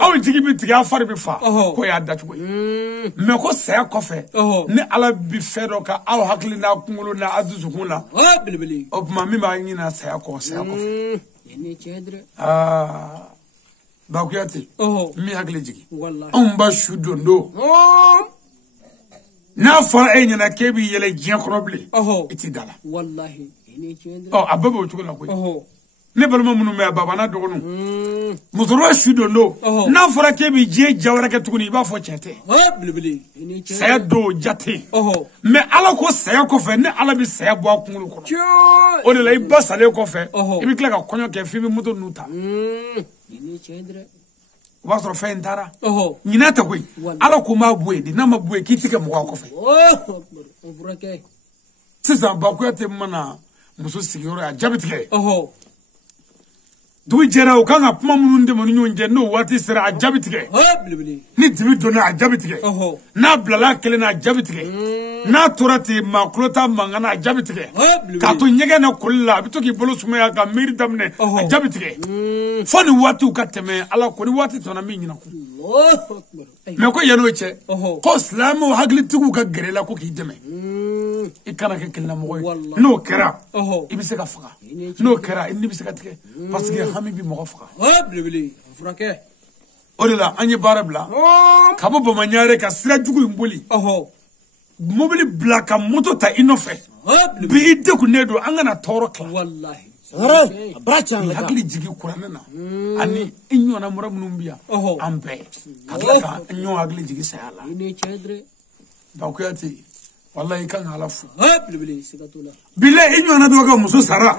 aw jigi bɛ tigɛ aw fari bɛ fa ko y'a dacogo ye mɛ ko saya kɔfɛ ni ala bɛ fɛn dɔ ka aw hakili n'a kunkolo n'a a dusukun na o tuma min b'a ɲini saya kɔ saya kɔfɛ Bakuyate min hakili jigi anw ba su don don n'a fɔra e ɲɛna k'e b'i yɛlɛ diɲɛ kɔnɔ bilen i t'i da la a bɛɛ b'o cogo la koyi ne balima minnu bɛ yan baba n'a dɔgɔninw musokɔrɔba su don don n'a fɔra k'e bɛ diɲɛ ja wɛrɛ kɛ tuguni i b'a fɔ tiɲɛ tɛ saya don ja tɛ mɛ ala ko saya kɔfɛ ne ala bɛ saya bɔ a kunkolo kɔnɔ o de la i ba salen kɔfɛ i bɛ tila ka kɔɲɔ kɛ f'i bɛ moto ninnu ta o b'a sɔrɔ fɛn in taara ɲinɛ tɛ koyi ala ko m'a bɔ yen de n'a ma bɔ yen k'i ti kɛ mɔgɔ kɔfɛ sisan Bakuyate mana muso sigiyɔrɔ a jaabi tigɛ dugu jɛra o kan ka kuma minnu tɛmɛ ni ɲɔgɔn cɛ n'o waati sera a jaabi tigɛ ni dibi donna a jaabi tigɛ n'a bilala kelen na a jaabi tigɛ n'a tora ten maa kulo ta mankan na a jaabi tigɛ k'a to ɲɛgɛn na koli la a bɛ to k'i bolo sumaya ka miiri daminɛ a jaabi tigɛ fo ni waatiw ka tɛmɛ ala ko ni waati tɛmɛna min ɲina kun mɛ ko yan'o cɛ ko silamɛw hakilitigiw ka gɛrɛ la ko k'i dɛmɛ i kana kɛ kelenamɔgɔ ye n'o kɛra i bɛ se ka faga n'o kɛra i ni bɛ se ka tigɛ parce que hami bɛ mɔgɔ faga o de la an ye baara bila ka bɔ Bamaɲare ka sira jugu in boli mobili bila ka moto ta i nɔfɛ bi i degunnen don an kana tɔɔrɔ kila hakili jigi kuranɛ na ani i ɲɔgɔnna mɔrɔ minnu bɛ yan an bɛɛ ka tila ka ɲɔgɔn hakili jigi saya la Bakuyate wallahi kan ala fu bile i ɲɔgɔnna dɔ ka muso sara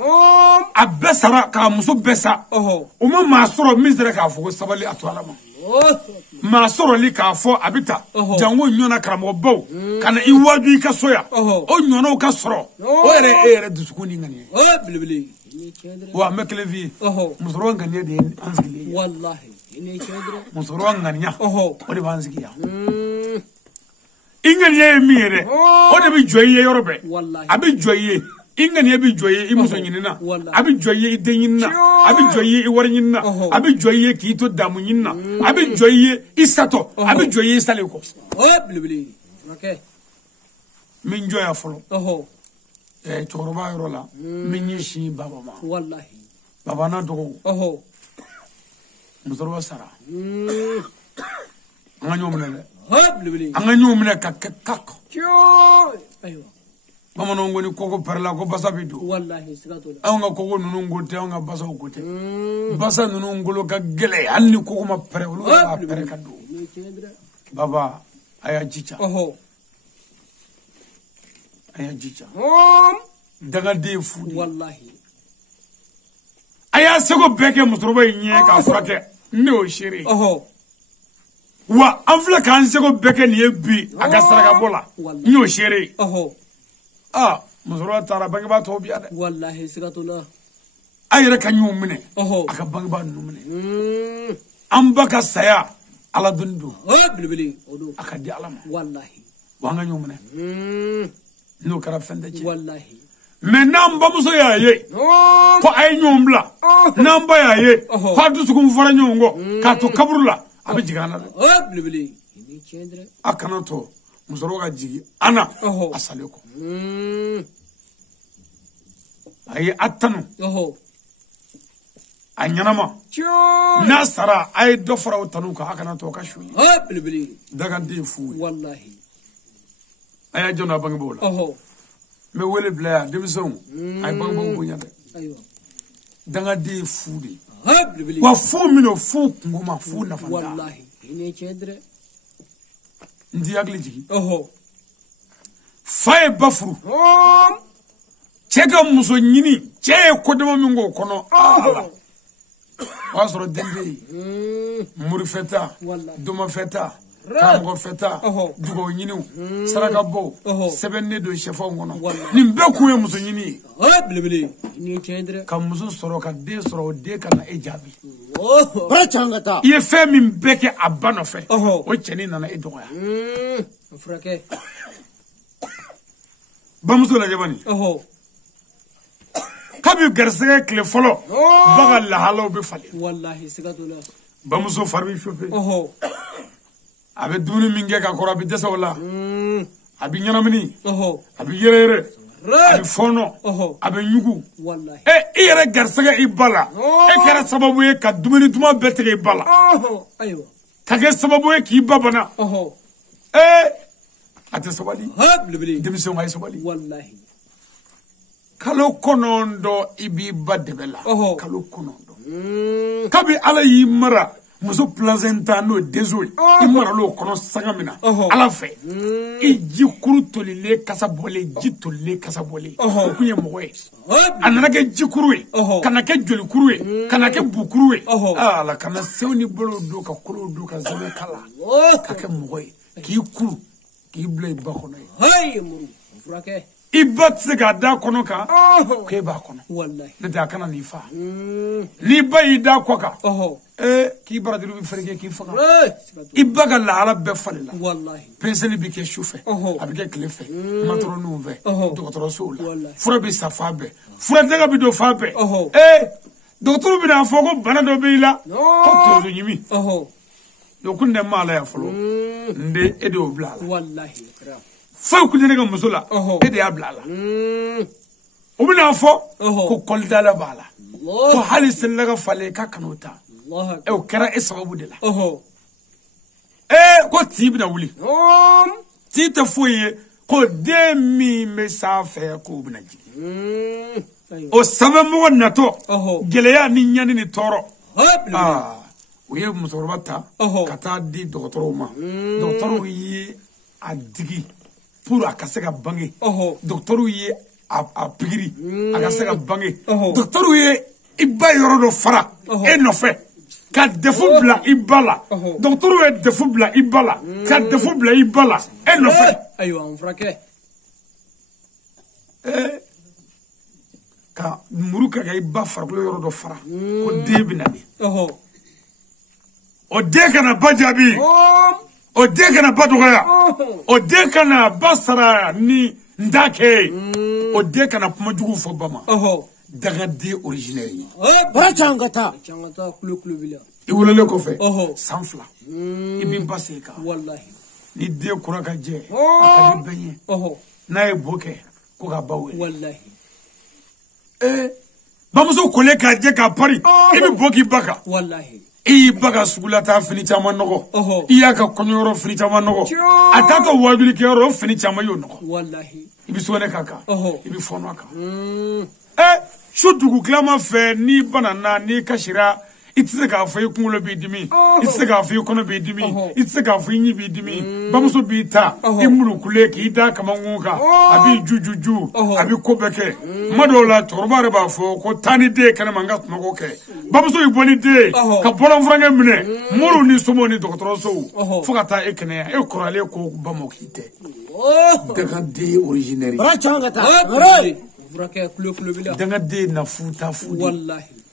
a bɛɛ sara k'a muso bɛɛ sa o ma maa sɔrɔ min sera k'a fɔ ko sabali a to ala ma maa sɔrɔli k'a fɔ a bɛ ta jango ɲɔgɔnna karamɔgɔbaw ka na i waaju i ka so yan o ɲɔgɔnnaw ka sɔrɔ o yɛrɛ e yɛrɛ dusukun ni ŋaniya wa an bɛ kelen f'i ye musokɔrɔba ŋaniya de ye an sigilen ye musokɔrɔba ŋaniya o de b'an sigi yan i ŋaniya ye min ye dɛ o de bɛ jɔ i ye yɔrɔ bɛɛ a bɛ jɔ i ye i ŋaniya bɛ jɔ i ye i muso ɲinina a bɛ jɔ i ye i den ɲinina a bɛ jɔ i ye i wari ɲinina a bɛ jɔ i ye k'i to damu ɲinina a bɛ jɔ i ye i satɔ a bɛ jɔ i ye i salen kɔ min jɔ ya fɔlɔ cɛkɔrɔba yɔrɔ la min ɲɛsin baba ma baba n'a dɔgɔw musokɔrɔba sara an ka ɲɔgɔn minɛ dɛ an ka ɲɔgɔn minɛ ka kɛ kak bamananw ko ni koko pɛrɛla ko basa bɛ don anw ka koko ninnu ko tɛ anw ka basaw ko tɛ basa ninnu ngolo ka gɛlɛ hali ni koko ma pɛrɛ olu ka pɛrɛ ka don baba a y'a jija a y'a jija dangaden fu de a y'a seko bɛɛ kɛ musokɔrɔba in ɲɛ k'a furakɛ ne y'o seere wa an filɛ k'an seko bɛɛ kɛ nin ye bi a ka sarakabɔ la n y'o seere musokɔrɔba taara bangebaa tɔw bi yan dɛ a yɛrɛ ka ɲɔgɔn minɛ a ka bangebaa ninnu minɛ an ba ka saya ala dɔnni don a ka di ala ma wa an ka ɲɔgɔn minɛ n'o kɛra fɛn tɛ tiɲɛ mɛ n'an bamuso y'a ye ko a ye ɲɔgɔn bila n'an ba y'a ye ko a dusukun fara ɲɔgɔn kɔ k'a to kaburu la a bɛ jigin an na dɛ a kana to musokɔrɔba ka jigin an na a salen kɔ a ye a tanu a ɲanama n'a sara a ye dɔ fara o tanu kan a kana to ka su ye daganden fu wallahi a y'a jɔn n'a bangebaaw la n bɛ wele bila yan denmisɛnw a ye bangebaaw bonya dɛ daganden fu de wa fu min o fu kungo ma fu nafa da wallahi ne cɛ dɛ n t'i hakili jigin fa ye ba furu cɛ ka muso ɲini cɛ ye kodama min k'o kɔnɔ o y'a sɔrɔ den bɛ yen murufɛta domafɛta karamɔgɔfɛta dugawu ɲiniw sarakabɔw sɛbɛnnen don sɛfanw kɔnɔ nin bɛɛ kun ye muso ɲini ye ka muso sɔrɔ ka den sɔrɔ o den ka na e jaabi i ye fɛn min bɛɛ kɛ a ba nɔfɛ o cɛnin nana e dɔgɔya bamuso lajɛ bani kabi garisɛgɛ tile fɔlɔ ba ka lahalaw bɛ falen bamuso fari bɛ sufe a bɛ dumuni min kɛ ka kɔrɔ a bɛ dɛsɛ o la a bɛ ɲɛnamini a bɛ yɛrɛyɛrɛ a bɛ fɔɔnɔ a bɛ ɲugu i yɛrɛ garisɛgɛ i ba la e kɛra sababu ye ka dumuni duman bɛɛ tigɛ i ba la ka kɛ sababu ye k'i ba bana a tɛ sabali denmisɛnw a ye sabali kalo kɔnɔntɔn i b'i ba dɛmɛ la kalo kɔnɔntɔn kabi ala y'i mara muso placenta n'o dezo ye i mara l'o kɔnɔ sanga min na ala fɛ i ji kuru tolilen kasa bɔlen ji tolilen kasa bɔlen o kun ye mɔgɔ ye a nana kɛ ji kuru ye ka na kɛ joli kuru ye ka na kɛ bukuru ye ala ka na sew ni bolo don ka kolow don ka zɛmɛ kala ka kɛ mɔgɔ ye k'i kuru k'i bila i ba kɔnɔ ye i ba tɛ se k'a da kɔnɔ kan k'e b'a kɔnɔ n'o tɛ a kana n'i fa n'i ba y'i da kɔ kan k'i barajuru bɛ fereke k'i faga i ba ka lahala bɛɛ falen la peseli bɛ kɛ su fɛ a bɛ kɛ tile fɛ matɔrɔniw fɛ dɔgɔtɔrɔsow la fura bɛ sa fa bɛɛ furatɛgɛ bɛ don fa bɛɛ dɔgɔtɔrɔ bɛ n'a fɔ ko bana dɔ bɛ i la ko tonso ɲimi o kun tɛ maa la yan fɔlɔ n den e de y'o bila a la foyi kun tɛ ne ka muso la e de y'a bila a la o bɛ n'a fɔ ko kɔlidala b'a la ko hali selila ka falen k'a kan'o ta o kɛra e sababu de la ko tin bɛna wuli tin tɛ foyi ye ko den min bɛ sanfɛ k'o bɛna jigin o sanfɛmɔgɔ natɔ gɛlɛya ni ɲani ni tɔɔrɔ u ye musokɔrɔba ta ka taa di dɔgɔtɔrɔw ma dɔgɔtɔrɔw ye a digi pour a ka se ka bange dɔgɔtɔrɔw ye a pikiri a ka se ka bange dɔgɔtɔrɔw ye i ba yɔrɔ dɔ fara e nɔfɛ ka defu bila i ba la dɔgɔtɔrɔw ye defu bila i ba la ka defu bila i ba la e nɔfɛ ka muru kɛ ka i ba farikolo yɔrɔ dɔ fara ko den bɛ na de o den kana ba jaabi o den kana ba dɔgɔya o den kana ba sara ni n t'a kɛ o den kana kuma jugu fɔ ba ma dagaden originel ye bara can ka taa i wololen kɔfɛ san 2 i b'i ba segin kan ni den kura ka jɛ a ka di bɛɛ ye n'a ye bo kɛ ko ka ba wele bamuso kolen k'a jɛ k'a pari i bɛ bo k'i ba kan i y'i ba ka sugula taa fini caman nɔgɔ i y'a ka kɔɲɔyɔrɔ fini caman nɔgɔ a t'a ka wajulikɛyɔrɔ o fini caman y'o nɔgɔ i bɛ sɔnɛ k'a kan i bɛ fɔnɔ a kan su dugu tilama fɛ n'i banana n'i kasira i tɛ se k'a fɔ i kunkolo b'i dimi i tɛ se k'a fɔ i kɔnɔ b'i dimi i tɛ se k'a fɔ i ɲi b'i dimi bamuso b'i ta i mulukulen k'i da kamankun kan a b'i jujuju a b'i ko bɛɛ kɛ kuma dɔw la cɛkɔrɔba yɛrɛ b'a fɔ ko taa ni den kɛnɛma n ka kumako kɛ bamuso y'i bɔ ni den ka bɔlɔnfurankɛ minɛ moriw ni somɔgɔw ni dɔgɔtɔrɔsow fo ka taa e kɛnɛya e kɔrɔlen ko bama k'i tɛ dagaden originel dagaden na futa fu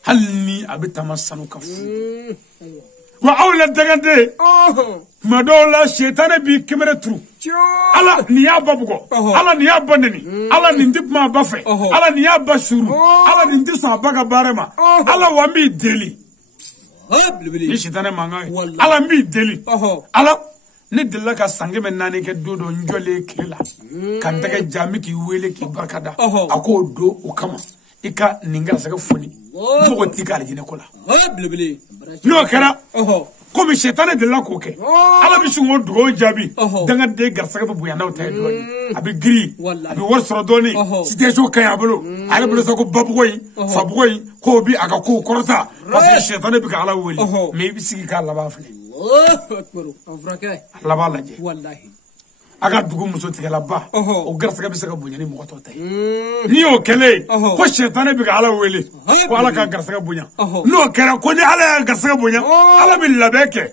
hali ni a bɛ taama sanu ka fu wa aw la dagaden tuma dɔw la sɛtanɛ b'i kɛmɛrɛ turu ala nin y'a ba bugɔ ala nin y'a ba neni ala nin tɛ kuma a ba fɛ ala nin y'a ba suru ala nin tɛ sɔn a ba ka baara ma ala wa n b'i deli ni sɛtanɛ mankan ye ala n b'i deli ala ne delila ka san 400 kɛ don dɔ n jɔlen tile la ka dɛgɛ jaa n bɛ k'i wele k'i barikada a k'o don o kama i ka nin garisɛgɛ foni Mugo tikali jine kola. Bilibili. No kera. Comme shetane de la koke. Ala bi sungo do jabi. Danga de garsaga bu yanda o tay doni. Abi gri. Abi worsoro doni. Situation kay abulu. Ala bu sako babugoy, fabugoy ko bi aga ko korota. Parce que shetane bi ka ala weli. Mais bi sigi ka la ba fle. Allahu akbar. Afraka. La ba laje. Wallahi. Aga dugu muso tigala ba o garsaga bi saka bunya ni mo to tay ni o kele ko shetane bi ala wele ko ala ka garsaga bunya no kera ko ni ala garsaga bunya ala bi labeke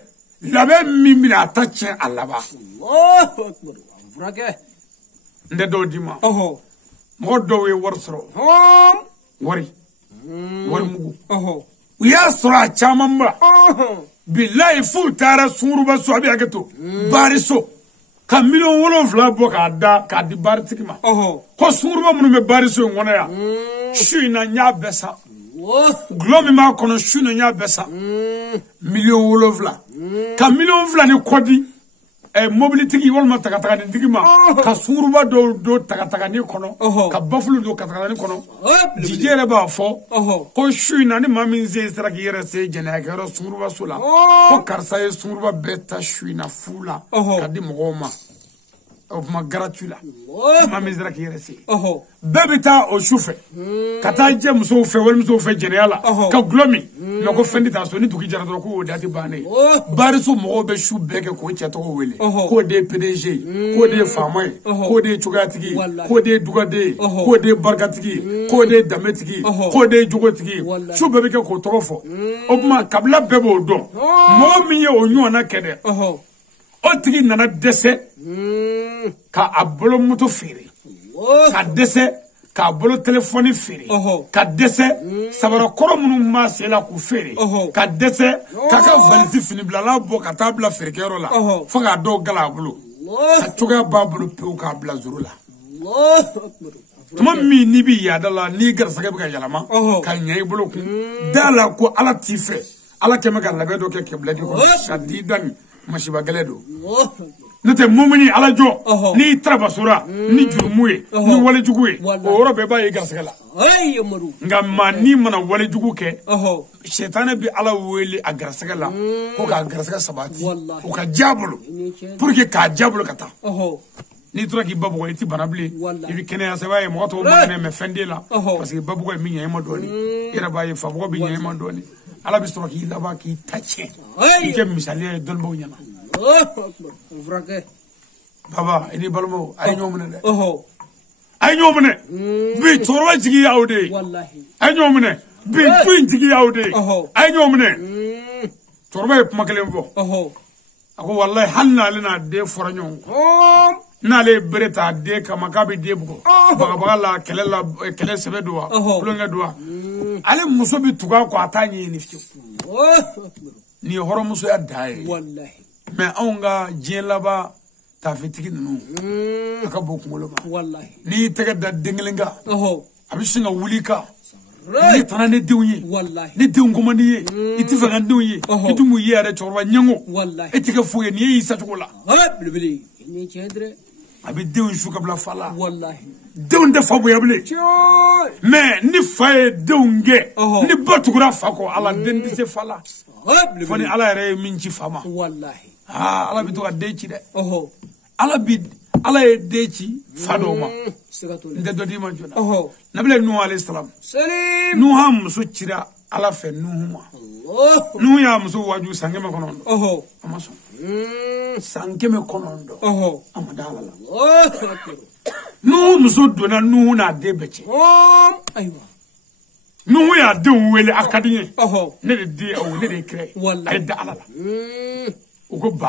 labe mimi na tache ala ba Allahu akbar afraka nde do dima mo do we worsoro wari mugu ya sura chamamba billahi fu tara suruba so abi agato bariso ka million wolonfila bɔ k'a di baritigi ma ko sunguruba minnu bɛ bariso in kɔnɔ yan su in na n y'a bɛɛ sa gulɔ min b'a kɔnɔ su in na n y'a bɛɛ sa million wolonfila ka million fila ni kɔdi mobilitigi walima tagataganitigi ma ka sunguruba dɔw don tagataganni kɔnɔ ka bafulu don tagataganni kɔnɔ jijɛ yɛrɛ b'a fɔ ko su in na ni maa min sen sera k'i yɛrɛ se jɛnɛyakɛyɔrɔ sunguruba so la ko karisa ye sunguruba bɛɛ ta su in na fu la ka di mɔgɔw ma o kuma gratuit la maa min sera k'i yɛrɛ se bɛɛ bɛ taa o su fɛ ka taa jɛ musow fɛ walimusow fɛ jɛnɛya la ka gulɔ min mais ko fɛn tɛ taa so ni dugu jɛra dɔrɔn ko o dati bannen bariso mɔgɔw bɛ su bɛɛ kɛ k'o cɛ tɔgɔ wele k'o de ye PDG ye k'o de ye faama ye k'o de ye cogoyatigi ye k'o de ye dugaden ye k'o de ye barikatigi ye k'o de ye danbetigi ye k'o de ye jogotigi ye su bɛɛ bɛ kɛ k'o tɔgɔ fɔ o kuma kabila bɛɛ b'o dɔn mɔgɔ min ye o ɲɔgɔnna kɛ dɛ o tigi nana dɛsɛ ka a bolo moto feere ka dɛsɛ k'a bolo telefoni feere ka dɛsɛ sabara kɔrɔ minnu ma se la k'u feere ka dɛsɛ k'a ka valise finibilala bɔ ka taa bila feerekɛyɔrɔ la fo k'a dɔw gala a bolo ka cogoya b'a bolo pewu k'a bila zoro la tuma min n'i bi yaada la n'i garisɛgɛ bɛ ka yɛlɛma ka ɲɛ i bolo kun da la ko ala t'i fɛ ala kɛmɛ ka labɛn dɔ kɛ kɛbilaki kɔnɔ sadidani masiba gɛlɛ don n'o tɛ mumuni ala jɔ n'i tarabasura ni jurumu ye ni walejugu ye o yɔrɔ bɛɛ b'a ye garisɛgɛ la nka maa n'i mana walejugu kɛ sɛtanɛ bɛ ala wele a garisɛgɛ la ko k'a garisɛgɛ sabati o ka diya bolo pour que k'a diya bolo ka taa n'i tora k'i ba bugɔ i tɛ bana bilen i bɛ kɛnɛya sɛbɛn ye mɔgɔ tɔw ma kɛnɛ mɛ fɛn den la parce que ba bugɔ ye min ɲɛ i ma dɔɔni i yɛrɛ b'a ye fa bugɔ bɛ ɲɛ i ma dɔɔni ala bɛ sɔrɔ k'i laban k'i ta tiɲɛ k'i kɛ misaliya ye dɔnnibaw ɲɛna baba i ni balimaw a ye ɲɔgɔn minɛ dɛ a ye ɲɔgɔn minɛ bi cɛkɔrɔba jigi y'aw de ye a ye ɲɔgɔn minɛ bi du in jigi y'aw de ye a ye ɲɔgɔn minɛ cɛkɔrɔba ye kuma kelen fɔ a ko walayi hali n'ale n'a den fɔra ɲɔgɔn kɔ n'ale ye bere ta a den kama k'a bɛ den bugɔ bagabaga la kɛlɛ sɛbɛ don wa kulonkɛ don wa ale muso bɛ tugu a kɔ a t'a ɲɛɲini fiyewu nin ye hɔrɔnmusoya da ye mais anw ka diɲɛ laban taafetigi ninnu a ka bɔ kunkolo ma n'i y'i tɛgɛ da den kelen kan a bɛ sin ka wuli i kan ne taara ne denw ye ne denw ko man di ye i tɛ fɛ ka n denw ye i tun m'u ye yɛrɛ cɛkɔrɔba ɲɛngo e tɛ kɛ foyi ye nin ye y'i sacogo la a bɛ denw su ka bila fa la denw tɛ fa bonya bilen mais ni fa ye denw gɛn ni ba tugura fa kɔ ala den tɛ se fa la fo ni ala yɛrɛ ye min ci fa ma ala bɛ to ka den ci dɛ ala ye den ci fa dɔw ma n tɛ dɔ d'i ma joona nabila nuhu alayhi salam nuhu muso cira ala fɛ nuhu ma nuhu y'a muso waju san 900 a ma sɔn san 900 a ma da ala la nuhu muso donna nuhu n'a den bɛɛ cɛ nuhu y'a denw wele a ka di n ye ne de den aw ne de ye kira ye a ye da ala la u ko ba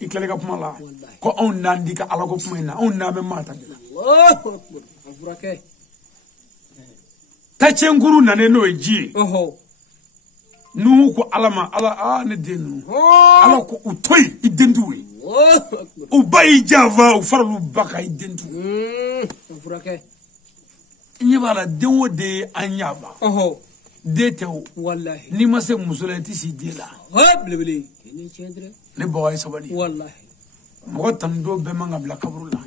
i tilali ka kuma la ko anw n'an di ka ala ko kuma in na anw n'an bɛ maa ta de la tacɛnkuru nanen n'o ye ji ye nuhu ko ala ma ala ne den ninnu ala ko u to yen i den t'u ye u ba y'i janfa u farala u ba kan i den t'u i ɲɛ b'a la den o den ye an ɲaba den tɛ o n'i ma se muso la i tɛ si den la ne baga ye sabali mɔgɔ tan do bɛɛ man ka bila kaburu la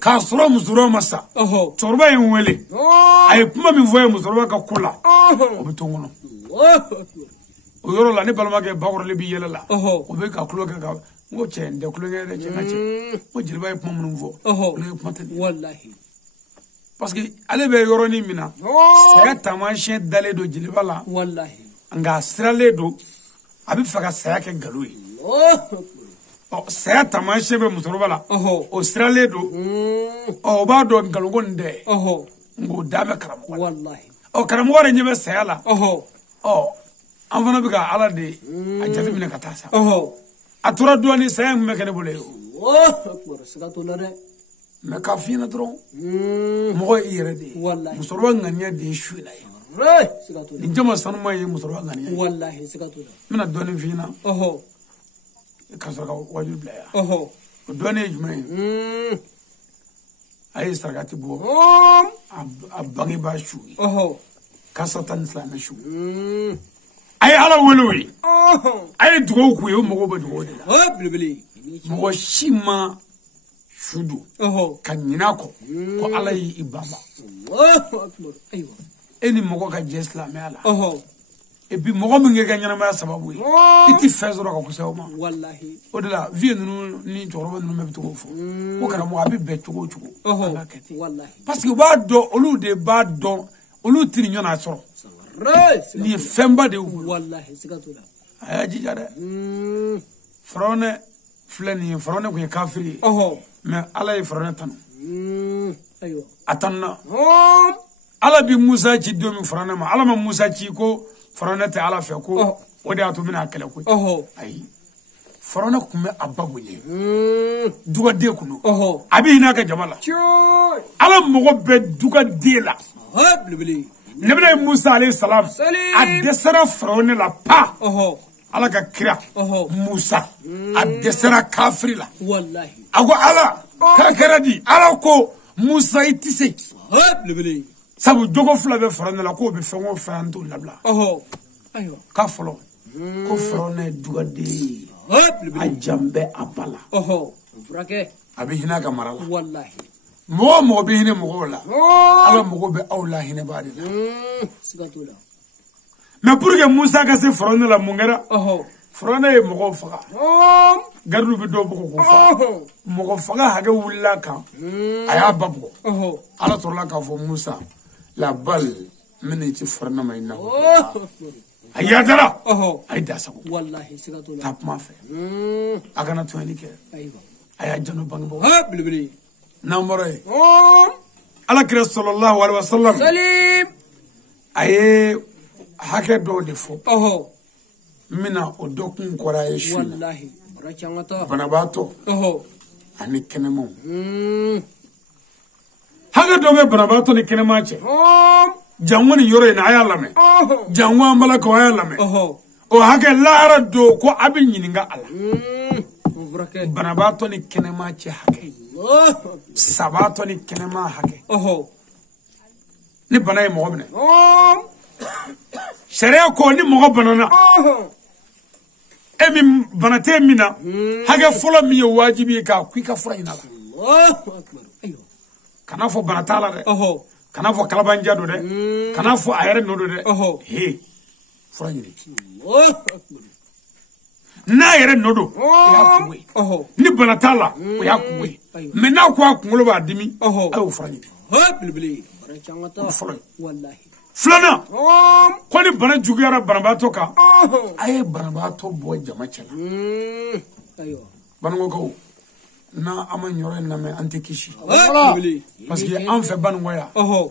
k'a sɔrɔ musokɔrɔba ma sa cɛkɔrɔba ye n wele a ye kuma min fɔ ye musokɔrɔba ka ko la o bɛ to n kɔnɔ o yɔrɔ la ne balimakɛ bakɔrɔlen bɛ yɛlɛ la o bɛ ka tulo kɛ ka n ko cɛ n tɛ tulonkɛ dɛ cɛ n ka cɛ n ko jeliba ye kuma minnu fɔ olu ye kuma tɛ nin parce que ale bɛ yɔrɔnin min na saya taamasiyɛn dalen don jeliba la nka a siralen don a bɛ fɛ ka saya kɛ nkalon ye saya taamasiyɛn bɛ musokɔrɔba la o siralen don o b'a dɔn nkalonko nin tɛ nka o da bɛ karamɔgɔ la karamɔgɔ de ɲɛ bɛ saya la an fana bɛ ka ala de a jate minɛ ka taa sa a tora dɔɔnin saya in kun bɛ kɛ ne bolo ye mɛ k'a f'i ɲɛna dɔrɔn mɔgɔ ye i yɛrɛ de ye musokɔrɔba ŋaniya de ye su in na ye ni jama sanuma ye musokɔrɔba ŋaniya ye n bɛna dɔɔnin f'i ɲɛna ka sɔrɔ ka wajulu bila yan o dɔɔnin ye jumɛn ye a ye sarakati bɔ a bangebaa su ye kasa tan ni filanan su a ye ala wele o ye a ye dugawu k'u ye o mɔgɔw bɛ dugawu de la mɔgɔ si ma su don ka ɲin'a kɔ ko ala y'i banba e ni mɔgɔ ka jɛ silamɛya la et puis mɔgɔ min kɛ ka ɲɛnamaya sababu ye i tɛ fɛn sɔrɔ ka kusaya o ma o de la vieux ninnu ni cɛkɔrɔba ninnu bɛɛ bɛ to k'o fɔ ko karamɔgɔ a bɛ bɛn cogo o cogo an ka kɛ ten parce que u b'a dɔn olu de b'a dɔn olu tɛ nin ɲɔgɔnna sɔrɔ nin ye fɛnba de y'u bolo a y'a jija dɛ Firawuna filɛ nin ye Firawuna tun ye kafiri ye mais ala ye Firawuna tanu a tanuna ala bi Musa ci don min Firawuna ma ala ma Musa ci ko Firawuna tɛ ala fɛ ko o de y'a to bɛna a kɛlɛ koyi ayi Firawuna tun bɛ a ba bonya dugaden kun don a bɛ hinɛ a ka jama la ala mɔgɔ bɛ dugaden la ne bɛna ye Musa alayhi salam a dɛsɛra Firawuna la pa ala ka kira Musa a dɛsɛra kafiri la a ko ala k'a kɛra di ala ko Musa i tɛ se sabu jogo fila bɛ Firawuna la k'o bɛ fɛn o fɛn an t'o labila k'a fɔlɔ ko Firawuna ye dugaden ye a jan bɛ a ba la a bɛ hinɛ a ka mara la mɔgɔ mɔgɔ bɛ hinɛ mɔgɔw la ala mɔgɔ bɛ aw la hinɛbaa de la mais pour que Musa ka se Firawuna la mun kɛra Firawuna ye mɔgɔw faga garidiw bɛ dɔw bugɔ k'u faga mɔgɔ faga hakɛ wulila kan a y'a ba bugɔ ala sɔrɔla k'a fɔ Musa la balle min tɛ Firawuna ma i na a yadara a ye da sago taa kuma fɛ a kana tɔɲɔni kɛ a y'a janto bangebaaw n'an bɔra yen alakira sallallahu alaihi wasallam a ye hakɛ dɔw de fɔ n bɛna o dɔ kun kɔrɔ a ye su la banabaatɔ ani kɛnɛmaw hakɛ dɔw bɛ banabaatɔ ni kɛnɛma cɛ jango ni yɔrɔ in na a y'a lamɛn jango an balakaw a y'a lamɛn o hakɛ lahara don ko a bɛ ɲininka a la banabaatɔ ni kɛnɛma cɛ hakɛ sabaatɔ ni kɛnɛma hakɛ ni bana ye mɔgɔ minɛ sariya ko ni mɔgɔ banana e min bana tɛ min na hakɛ fɔlɔ min ye wajibi ye k'a ko i ka fura ɲini a la kana fɔ bana t'a la dɛ kana fɔ kalabanja don dɛ kana fɔ a yɛrɛ nɔ don dɛ he fura ɲini n'a yɛrɛ nɔ don o y'a kungo ye ni bana t'a la o y'a kungo ye mais n'a ko a kunkolo b'a dimi a y'o fura ɲini o fɔlɔ ye filanan ko ni bana juguyara banabaatɔ kan a ye banabaatɔ bɔ jama cɛ la banangɔkaw n'a an ma ɲɔrɔ in lamɛn an tɛ kisi parce que an fɛ banangɔ yan n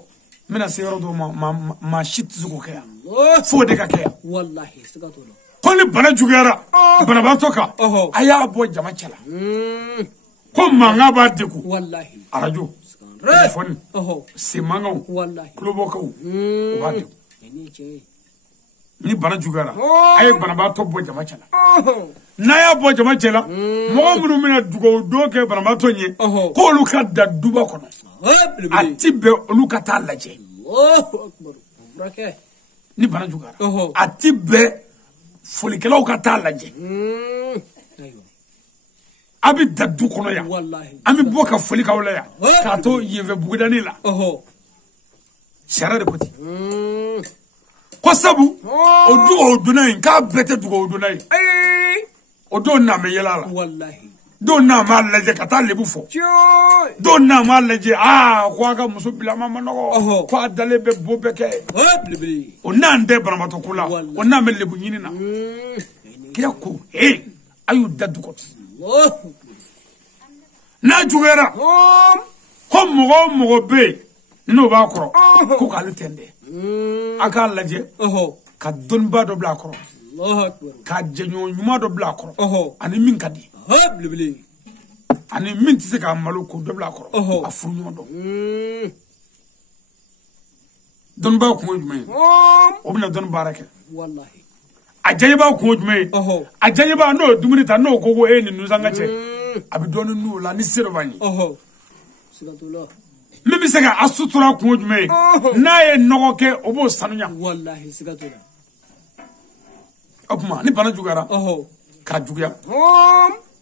bɛna se yɔrɔ dɔw ma maa si tɛ se k'o kɛ yan f'o de ka kɛ yan ko ni bana juguyara banabaatɔ kan a y'a bɔ jama cɛ la ko mankan b'a degun arajo telefɔni senmankanw tulobɔkaw o b'a degun ni bana juguyara a ye banabaatɔ bɔ jama cɛ la n'a y'a bɔ jama cɛ la mɔgɔ minnu bɛna dugawu don kɛ banabaatɔ ye k'olu ka da duba kɔnɔ a ti bɛn olu ka taa lajɛ ni bana juguyara a ti bɛn folikɛlaw ka taa lajɛ abi daddu kono ya ami boka foli kawla ya ka to yeve bugudani la shara de koti ko sabu o dunay ka bete dugo o dunay o do na me yela la wallahi do na ma leje kata lebu fo do na ma leje ko aga muso bila mama no ko adale be bobeke o na nde baramato kula o na me lebu nyini na kiya ko ayu daddu ko na jugera ko mogo be no ba koro ko kalu tende aka laje ka donba do bla koro ka jenyo nyuma do bla koro ani min kadi ani min tise ka malu ko do bla koro afu nyuma do donba ko jumay o bina don barake wallahi ajayba ko jumay ajayba no dumuni ta no ko go ni nuzanga che abi donu nu la ni sirvani sigatullah mibi sega asutura ko jumay na ye nogo ke obo sanunya wallahi sigatullah opma ni bana jugara ka jugya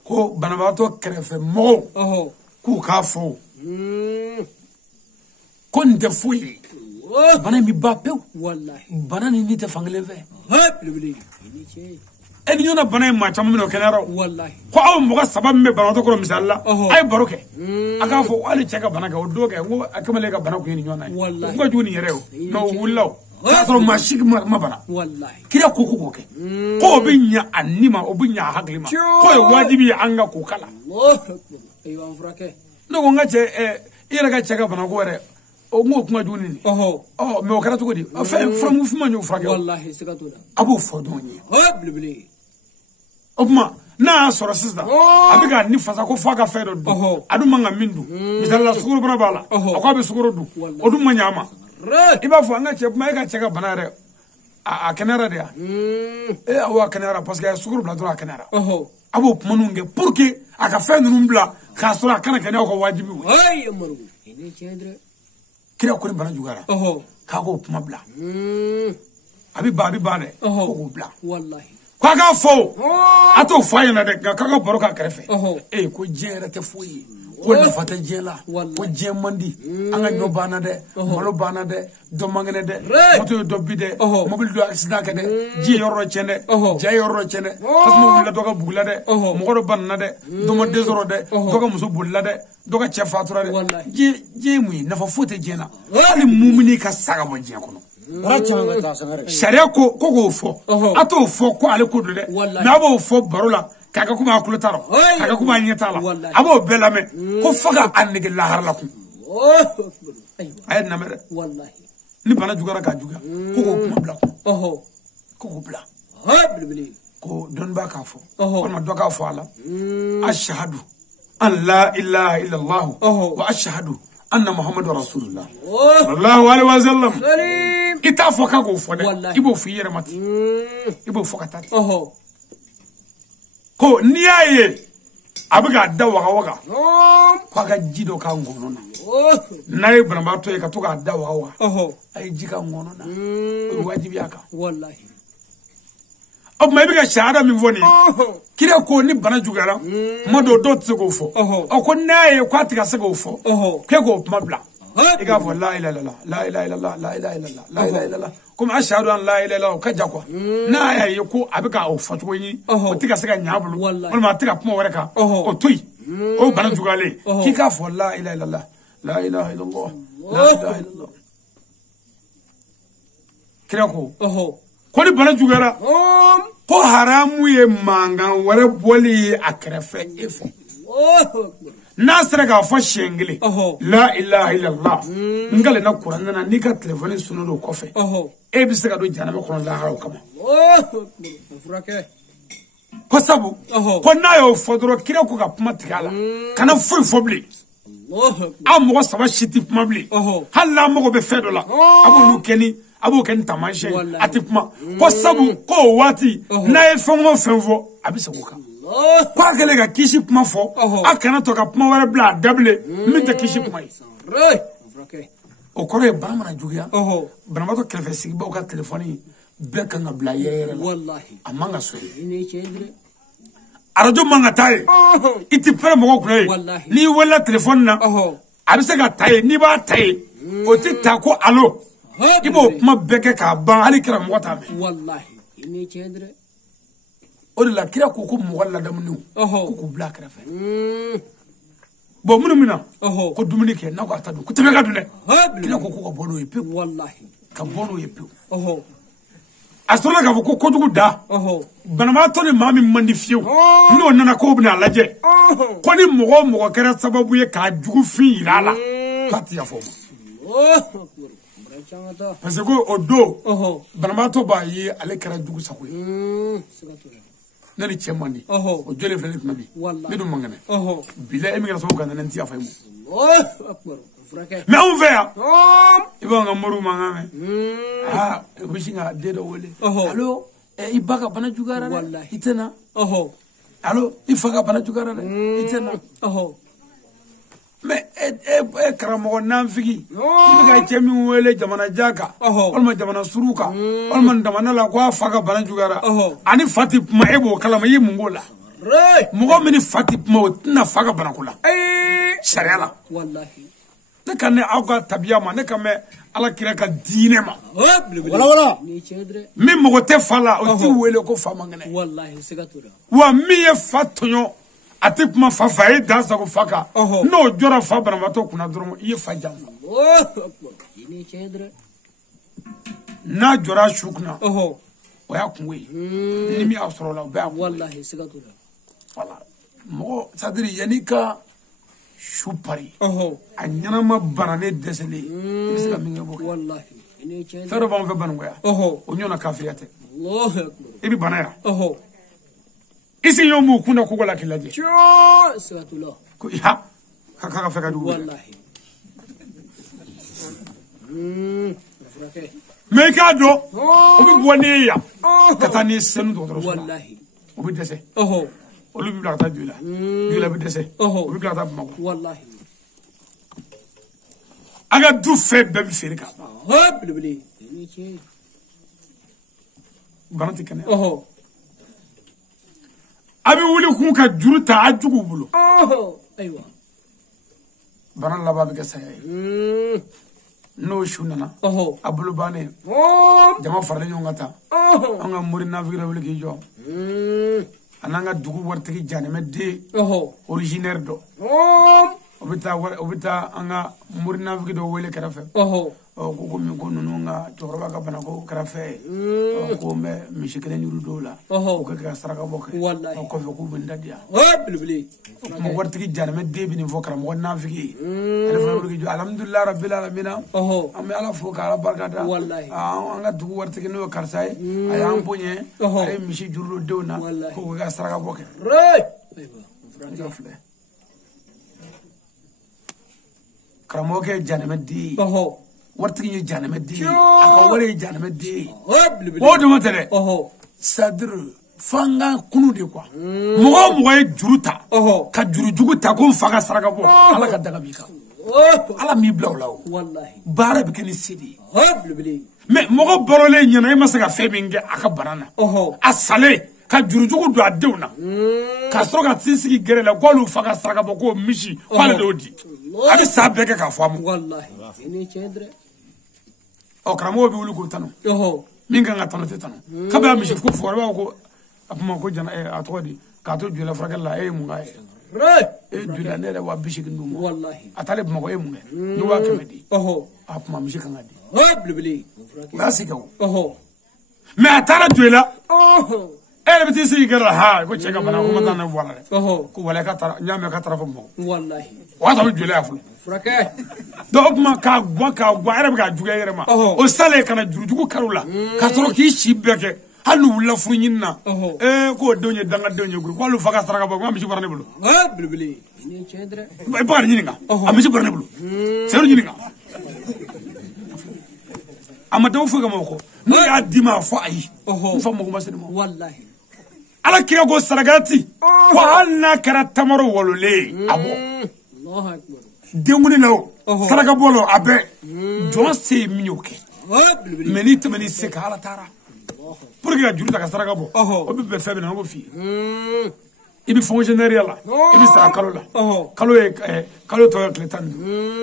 ko banabato krefe mo ku ka fo ko nde fuyi bana mi bape wallahi bana ni te fangle ve en yona bana ma cham no kenaro wallahi ko aw mo sabab me bana to ko misalla ay baroke aka fo wali cheka bana ga odoge ngo akamale ga bana ko ni nyona ngo juni yerew no wullaw so ma shik ma bana wallahi kira ko ke ko binya anima obinya haglima ko wajibi anga ko kala ay wa frake no nga che ira ga cheka bana ko re o ngo kuma juni ni me o kara to godi fa from fu ma nyu frake wallahi sikatoda abu fodoni blibli opma na soro sisda abiga ni fasa ko faga fedo adu manga mindu misalla sukuru bana bala akwa be sukuru du odu manyama iba fo anga che ma ga cheka banare a kenara dia awa kenara parce que sukuru bla dura kenara abo pmanunge pour que aka fe numbla ka sura kana kene ko wajibi ay amaru ene cendre kira ko bana jugara ka ko pma bla abi bale ko bla wallahi kwaga fo ato faya na de kaga boroka krefe ko jere te fuyi ko na fata jela ko jemandi anga no bana de malo bana de do mangene de moto do bide mobil do accident ke de ji yorro chene jay yorro chene pas mo la doga bugla de mo ko banna de do mo desoro de doga muso bulla de doga che fatura de ji mu na fa fote jena ali mumuni ka saga bo je kono sharia ko fo ato fo ko ale ko de na bo fo barola kaga kuma akulutaro kaga kuma nyetala abo belame ko faga annige lahar lakum ay na mere wallahi ni bana jugara ka juga ko kuma bla ko bla ko don ba ka fo on ma doka fo ala ashhadu an la ilaha illa allah wa ashhadu anna muhammadur rasulullah sallallahu alaihi wasallam ita fo ka go fo de ibo fu yere mati ibo fo ka tati ko niaye abiga da waga ko ga jido ka ngono na nay bramba to e ka to ga da waga ay jika ngono na wajibi aka wallahi ob may biga shahada mi voni kire ko ni bana jugara modo do tsego fo o ko naye ko atika sego fo ke go mabla iga fo la ilaha illallah la ilaha illallah la ilaha illallah la ilaha illallah kuma ashhadu an la ilaha illallah ka jakwa na ya ko abika o fatwo yi o tika sega nyabulu wala ma tika pmo wereka o toyi o bana jugale kika fo la ilaha illallah la ilaha illallah la ilaha illallah kire ko ni bana jugara ko haramu ye mangan wara boli akrefe efe nasra ga fo shengile la ilaha illallah ngale na qur'an na ni ka telephone sunu do kofe e bi sega do janaba ko la haraw kama ko sabu ko na yo fodoro kire ko ga pmatikala kana fo fobli am ko saba shiti pmabli halla mo ko be fedo la abu keni abo ken tamashe atipma ko sabu ko wati na e fongo fenvo abise ko ka kwa kele ga kishi pma fo akana to ka pma wara bla dable mi te kishi pma o kore ba mana jugia bana to krefe sigi ba ka telefoni be kan bla yere wallahi amanga so arajo manga taye iti pere mo ko ni wala telephone na abise ka taye ni ba taye o ti ta ko allo ibo ma beke ka ban ali kira mo ta me wallahi ini cendre o la kira ko ko mo wala damnu ko bla kira fe bo munu mina ko dumuni ke na ko atadu ko tebe ka dune kira ko ko bono yepe wallahi ka bono yepe asura ka ko ko dugu da banama to ni mami mandi fiu no nana ko bina laje ko ni mo kera sababu ye ka jugu fi irala kati ya fo parce que odo banama to ba yi ale kera jugu sakwe nani chemani o jole fele nabi mi do mangane bila emi kera so kan nan ti afay mo mais on fait iba ngamoru mangame bishinga dedo wole allo ibaka bana jugara itena allo ifaka bana jugara itena mais karamo nan figi iba chemi wole jamana jaka olma jamana suruka olma jamana la kwa faka bana jugara ani fatip ma ebo kalama yi mungola mugo mini fatip ma na faka bana kula sharia wallahi ne kan ne awga tabiya ma ne kan me ala kira ka diine ma wala ni cendre mi mo te fala o ti wele ko fama ngene wallahi sigatura wa mi ye fatonyo atip ma fa fa e da sa ko faka no jora fa bana ma to kuna drum ye fa jamfa ni cendre na jora shukna o ya kunwe ni mi asro la ba wallahi sigatura wala mo sadri yanika shupari anyama barane desele bisika minga boke wallahi ini cendre fero ba on fe bangoya o nyona kafiyate Allahu akbar ibi banaya isi yomu kuna kugola kilaje cho sigatula ko ya kaka feka du wallahi frake me ka do o bi boni ya katani senu do wallahi o bi dese olu bi blata dula bi dese o bi blata mako wallahi aga du fe be bi ferika bili ni ci banati kene abi wuli kun ka juruta ajugu bulu aywa banan laba bi gasa no shunana abulu bane jama farle nyongata anga muri navigira wuli ki jo ananga dugu wartigi janeme de originaire do obita anga muri navigira do wele karafe ko mi ko nununga joroba ka bana ko karafe ko me mishikene nyuru dola ko ka saraka boke ko ko benda dia bili mo wartigi janeme de bi ni vokara mo navigi ala fa wuri jo alhamdulillah rabbil alamin am ala fo ka ala barkata anga dugu wartigi no karsay ayam bonye ay mishi juru dewna ko ka saraka boke karamoke janeme di wartigi janeme di aka wale janeme di o de motere sadr fanga kunu de quoi mo ye juruta ka jurujugu ta ko faga saraka bo ala ka daga bika ala mi blawlaw wallahi bara bi ken sidi bili mais mo borole nyana e masaka feminge aka banana asale ka jurujugu do adewna ka soroka sisi gere la golu faga saraka bo ko mishi wala do di abi sabeke ka famu wallahi ini cendre karamo bi wulu ko tanu minga ngatano te tanu kaba mishi ko forba ko apuma ko jana atodi ka to jula fragalla munga jula ne wa bishi ndum wallahi atale buma ko munga ni wa kemedi apuma mishi kan ngadi bili wasika me atara jula ele biti si gara ha ko cheka bana ko matana wala ko wala ka tara nyame ka tara fo mo wallahi wa ta jula afu frake do kuma ka gwa era ga juga yere ma o sale kana jurujugu karula ka toro ki shibeke halu wula funyinna ko donye danga donye guru ko lu faga saraka ba mi ci barane bulu bili ni cendre ba ba ni nga am ci barane bulu seru ni nga amata fu ga moko no ya dima fo ayi fo mo ma sene mo wallahi ala kira go saragati ko anna kara tamaro wolole abo Allahu akbar denguni law saraga bolo abe jon se minyoke meni temeni se kala tara pour que juru ta saraga bo o be febe na go fi ibi fonctionnaire la ibi sara kalo la kalo e kalo to kletan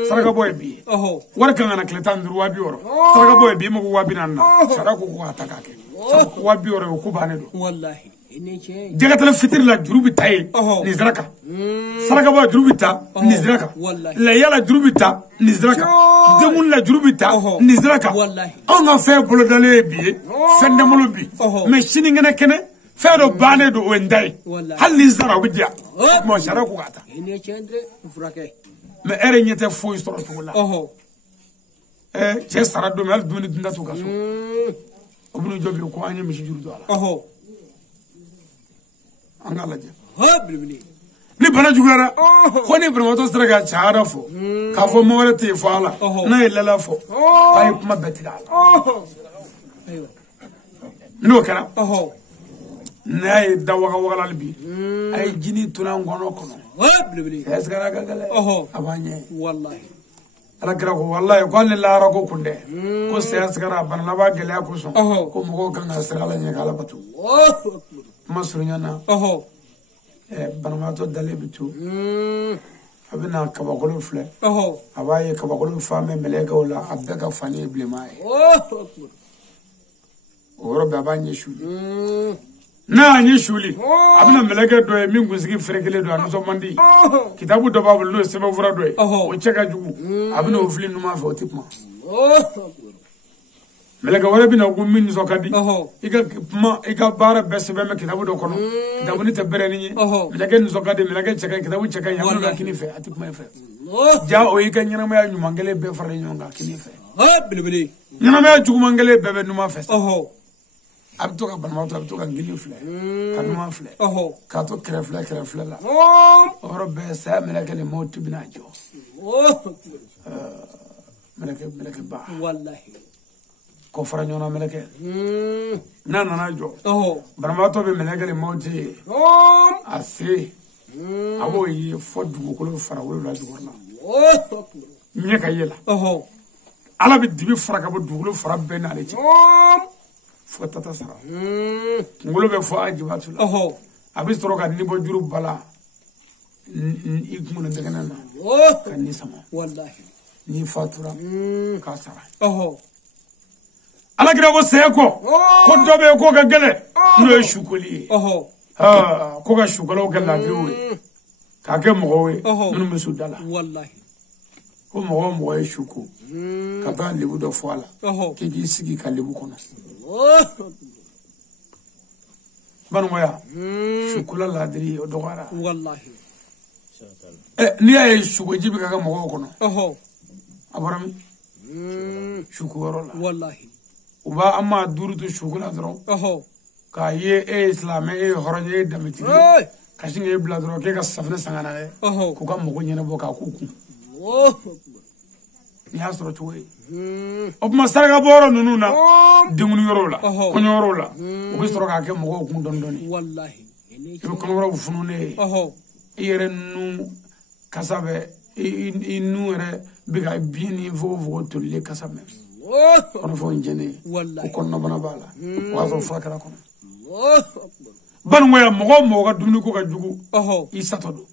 saraka boy bi war kan na kletan dur wabi woro saraka boy bi mo wabi nan saraka ko ataka ke wabi woro ko bane do wallahi jagatala fitir la jurubi tay ni zaraka saraka boy jurubi ta ni zaraka la yala jurubi ta ni zaraka demun la jurubi ta ni zaraka on a fait bolo dalé bi fendamolo bi mais sini ngene kene fero bane do wendai hal ni zara bidia mo shara ko gata ine cendre frake me ere nyete fo histoire to la je sara do mel duni dunda to kaso obunu jobi ko anya mi juru do ala angala je bilbili ni bana jugara ko ni brema to sara ga chara fo ka fo mo wala te fo ala na ilala fo ay kuma betida aywa no kara nay da waga bi ay jini tunan gono kono bilbili esgara gagale abanye wallahi ala kira ko wallahi ko le lara ko kunde ko se esgara ban la ba gele ko so ko mo ko ganga sira la nyala batu masrunya na banamato dale bitu abina kabakolo fle abaye kabakolo fame melega wala abdaga fani blimai oro baba nyeshuli na nyeshuli abina melega do e mingu sigi frekele do anso mandi kitabu do babu lo sebe fura do o cheka jugu abina ofli numa fa otipma melega wala bina ko min so kadi iga bara besbe me kitabu do kono kitabu ni tabere ni melega ni so kadi melega cheka kitabu cheka yamu la kini fe atipma fe ja o iga nyina ma nyu mangele be fara nyonga kini fe bilbili nyina ma jugu mangele be numa fe abto ka banmato abto ka ngili fle kanuma fle ka to krefle la oro be sa melega ni motu bina jo melega ba wallahi ko fara nyona meleke na jo baramato be meleke le moti asi abo yi fodu ko fara wolo la jugorna nye ka yela ala be dibi fara ka bo dugulu fara be na le ci fo tata sara ngolo be fo ajibatu la abi storo ka ni bo juru bala ikmu na daga na kan ni sama wallahi ni fatura ka sara ala kira ko seko ko dobe ko ga gele no shukuli ko ga shukalo ga la biwe ka ke mo we mun musudala wallahi ko mo e shuku ka ba lebu do foala ke gi sigi ka lebu kono ban waya shukula la diri o dogara wallahi ni ay shugo jibi ka mo kono abarami shuku worola wallahi uba amma durutu shukula dron ka ye islam horoje damiti ka singe bla dron ke ka safna sangana le ku ka mo nyene bo ka kuku ni hasro tuwe obma sarga boro nunu na dingunu yorola ko nyorola ubi soro ka ke mo ko dondoni wallahi ko ko woro funune yere nu kasabe inu re biga bini vovo to le kasabe on fo njene ko no bana bala wazo fakara kono ban moya mo ga dumni ko ga jugu isatodo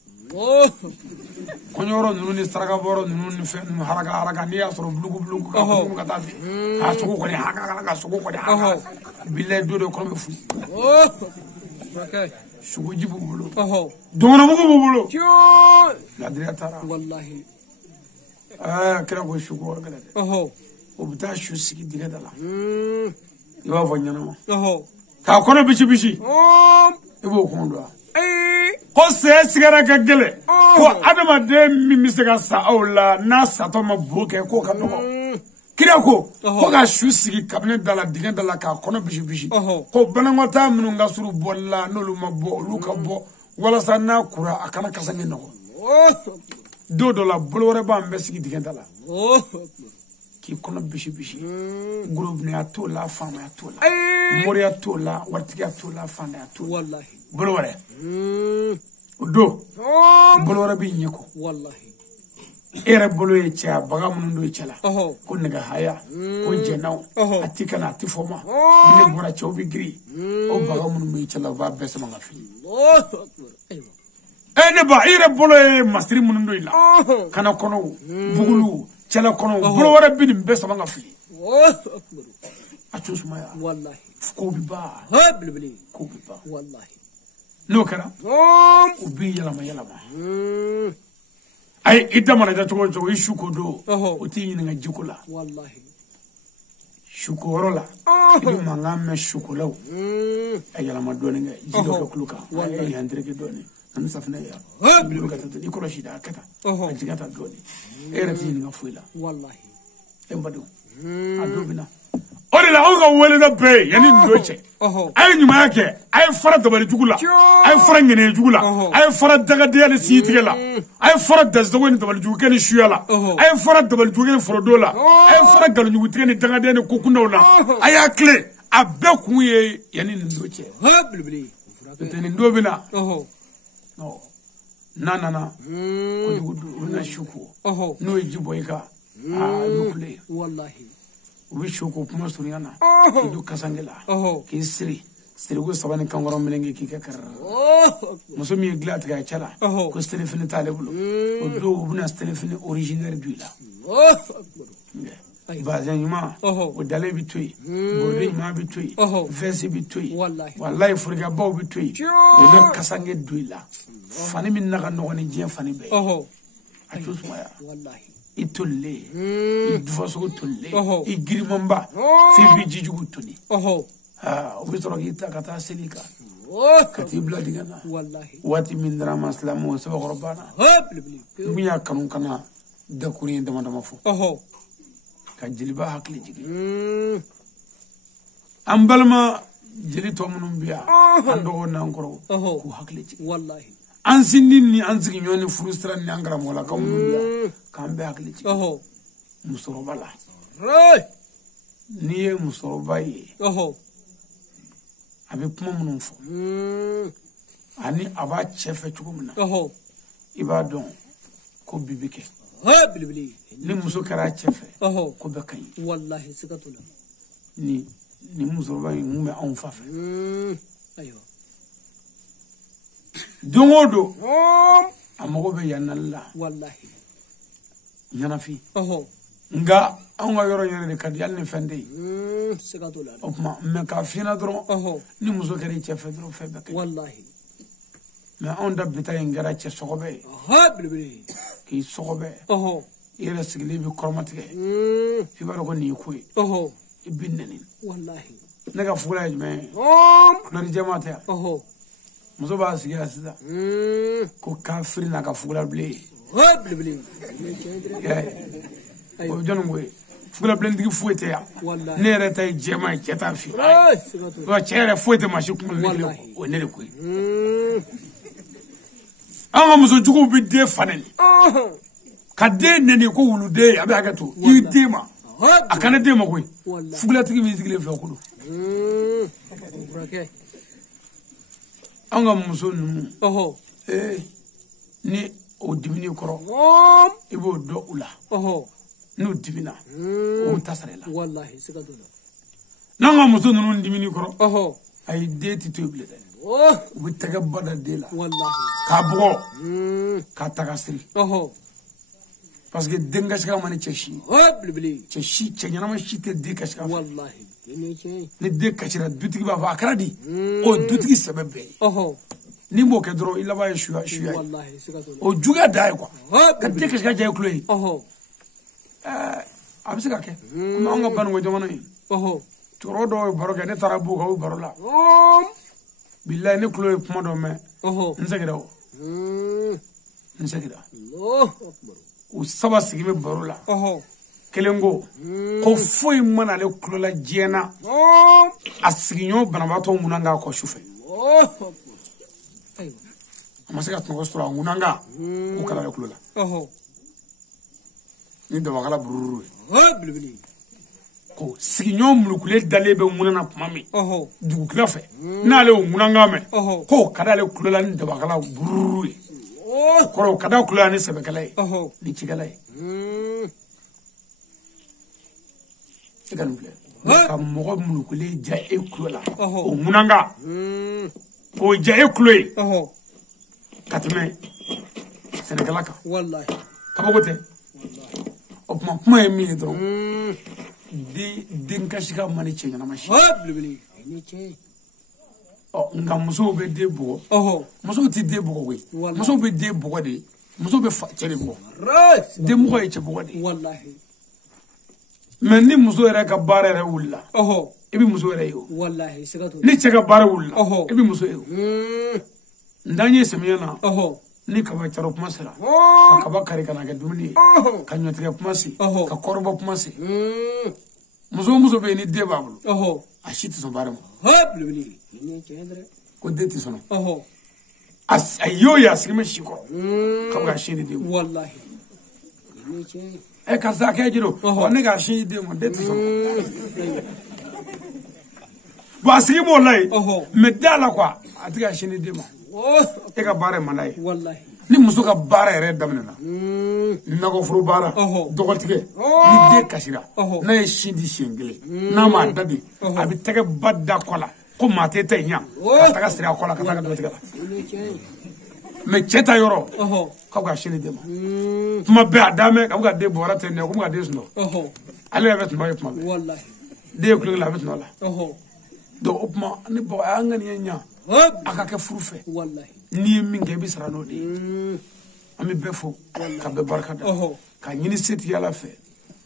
ko nyoro nunu ni saraka boro nunu ni fe nu haraka ni asoro blugu ka tafi ha suko ko ni haka suko ko ni haka bille do ko be fu okay suko jibu bulu dono mo bulu la diretara wallahi kira ko suko ga de obta shu sigi diga dala iwa vonyana mo ka kono bici ibo ko ndo ko se sigara ka gele ko adama de mi se ga sa awla na sato ma boke ko ka dogo kira ko ga shu sigi kabne dala diga dala ka kono bici ko banangota minu nga suru bolla nolu ma bo lu ka bo wala sa na kura akana kasami no do la bolore ba mbe sigi diga dala ki kono bici groupe ne atola fama atola mori atola wartigi atola fanda atola wallahi bolore do bolore bi nyiko wallahi era boloye cha baga mundo ichala ko nega haya ko jenaw atika na tifoma ne bora chobi gri o baga mundo ichala va besa manga fi ne ba ire bolo e masiri munundo ila kana kono bugulu chala kono bolo wara bini mbesa manga fili achusuma ya wallahi ko biba bilbili ko biba wallahi no kara ubi yala ma ay idama na jogo ishu ko do oti yin nga jikula wallahi shukoro la idu mangame shukulaw ay yala ma doni nga jido ko kluka ay andre ke doni nan safna ya bilu ka tan ni ko shida kata ajigata doni era tin nga fuila wallahi embadu adobina ori la onga wele da be yani ndoche ay nyuma yake ay fara dabali jugula ay fara ngene jugula ay fara daga de ya si tigela ay fara dasdo ni dabali jugu ni shuyala ay fara dabali jugu ni forodola ay fara galu jugu tigeni daga de ni kokundawla ay akle abbe kuye yani ndoche bilbili teni ndobina no na ko jugu na shuku no jiboyka nukle wallahi wishuko kuma suriana idu kasangela ki siri go sabani kangoro melenge ki kakar muso mi glat ga chala ko stelefini talebulu o do buna stelefini originaire duila bazan yuma o dale bitui borde ma bitui vesi bitui wallahi furga baw bitui o na kasange duila fani min naga no ni je fani be atusuma ya wallahi itulle idfaso tulle igrimamba fi bijijugu tuni obitoro gita kata selika katibla digana wallahi wati min drama islamu sabaq rabbana miya kanun kana dakuri dama fu ka jilba hakli jigi ambalma jili to munum biya ando wonna ngoro ku hakli jigi wallahi ansindini ansigi nyoni frustran ni angara mola ka munum kambe hakli ci musoroba la ni musoroba yi abi kuma munum fo ani aba chefe chukumna iba don ko bibike bilbili ni muso kara chefe ko be kan wallahi sikatula ni musoroba yi mume on fafe ayo dongodo amogo be yanalla wallahi nyanafi nga anga yoro yore de kad yalne fende sikatula opma me ka fina dron ni muso kare chefe dron febe wallahi me on da bita ngara che sogobe bilbili ki sogobe yere sigli bi kormatike fi baro ko ni kuy ibinni wallahi naga fula jme nari jamata muso ba siga sida ko kafir na ka fula ble bilbili o jonu ngoy fula ble ndigi fuete ya ne reta jema keta fi ko chere fuete ma shi kuma ne o ne ko anga muso jugo bi de fanel kade ne ko wulude abi agato idema akana dema koy fula tigi mi sigile fa kudu anga muso nu ni o dibini koro ibo do ula no dibina o tasarela wallahi sikatula nanga muso nu dibini koro ay deti to blede o taga bada dela wallahi ka bugo ka taga siri parce que denga shaka mani cheshi bilbili cheshi chenyana ma shite de ka shaka wallahi ne de ka shira dutigi ba fa akradi o dutigi sababbe ni mo ke dro ila ba shuya wallahi sikatula o juga dai kwa ka de ka shaka jay kloyi abisika ke kuma anga ban ngo jamana yi toro do baro ke ne tarabu ko baro la billahi ne kloyi kuma do me nzagida Allahu akbar o saba sigime baro la kelengo ko foi mana le klola jena asiginyo banabato munanga ko shufe amasika tungo sura munanga ko kala le klola ni do wakala bururu bilbili ko siginyo mulukule dalebe munana pamami dugu klafe na le munanga me ko kada le klola ni do wakala bururu ko kada klola ni sebekala ni chigala ka mogo mulukule ja ekula o munanga ko ja ekule katme Senegal ka wallahi kabogote opma kuma e mi do di dinkashika mani chenga na mashi bilibili ni che nga muso be de bugo muso ti de bugo we muso be de bugo de muso be fa chere bugo de mu ko e che bugo de wallahi men ni muso era ka bare re wulla ibi muso era yo wallahi sigato ni che ka bare wulla ibi muso yo ndanye semiyana ni kaba charo kuma sera ka kaba kare kana ga dumuni ka nyotre kuma si ka korbo kuma si muso be ni de babulu ashiti so bare mo bilibili ni che andre ko de ti sono as ayo ya sigime shiko ka ga shini de wallahi ni che e ka sa ka jiro ne ga shini de mo de ti sono ba sigimo lai me dala kwa atiga shini de mo e ka bare malai wallahi ni muso ka bara yɛrɛ daminɛna nago furu bara dɔgɔtigɛ ni den kasira n'a ye sin di siɲɛ kelen n'a ma dadi a bɛ tɛgɛ ba da kɔ la ko maa tɛ ɲa ka taga siri a kɔ la ka taga dɔgɔtigɛ la mais cɛ ta yɔrɔ k'aw ka sin di den ma tuma bɛɛ a damɛ k'aw ka den bɔra tɛ ne ko ka den sunɔgɔ ale yɛrɛ bɛ tunɔ ye tuma bɛɛ den ye kulonkɛ la a bɛ tunɔ la donc o tuma ni bɔgɔ a y'an ŋaniya ɲa a ka kɛ furu fɛ n'i ye min kɛ i bɛ sara n'o de ye an bɛ bɛɛ fo ka bɛɛ barika da ka ɲini setigi ala fɛ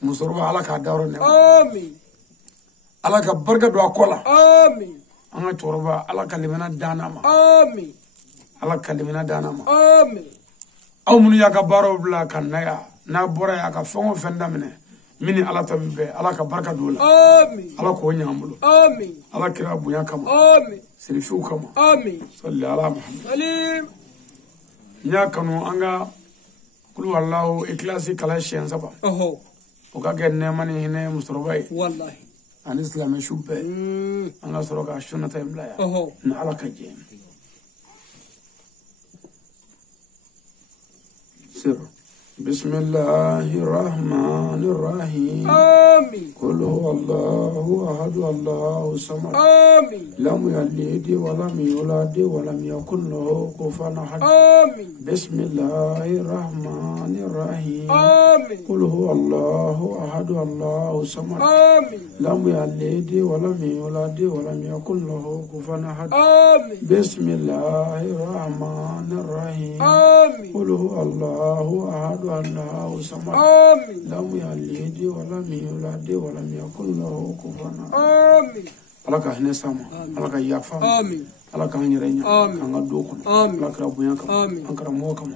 musokɔrɔba ala k'a dayɔrɔ nɛɛma ala ka barika don a kɔ la an ka cɛkɔrɔba ala ka lemina danna ma ala ka lemina danna ma aw minnu y'a ka baaraw bila ka na yan n'a bɔra yan a ka fɛn o fɛn daminɛ min ni ala ta bɛ bɛɛ ala ka barika don o la ala k'o ɲ'an bolo ala kira bonya kama serifiw kama salli ala muhammad nya kanu an ka kulu wallahu ikhlasi kala siɲɛ 3 o ka kɛ nɛɛma ni hinɛ musokɔrɔba ye wallahi ani silamɛ su bɛɛ an ka sɔrɔ ka sunnata in bila yan ni ala ka jɛ sirru بسم الله الرحمن الرحيم قل هو الله أحد الله الصمد لم يلد ولم يولد ولم يكن له كفوا أحد بسم الله الرحمن الرحيم قل هو الله أحد الله الصمد لم يلد ولم يولد ولم يكن له كفوا أحد بسم الله الرحمن الرحيم قل هو الله أحد الله الصمد لم يلد ولم يولد ولم يكن له كفوا أحد ala ka hinɛ sama ala ka yafa ala ka yɛrɛ ɲa an ka do kɔnɔ ala kɛra bonya kama an karamɔgɔ kama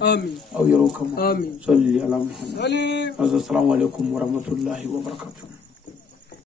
aw yɛrɛw kama salli ala muhammad assalamu alaikum warahmatullahi wabarakatuh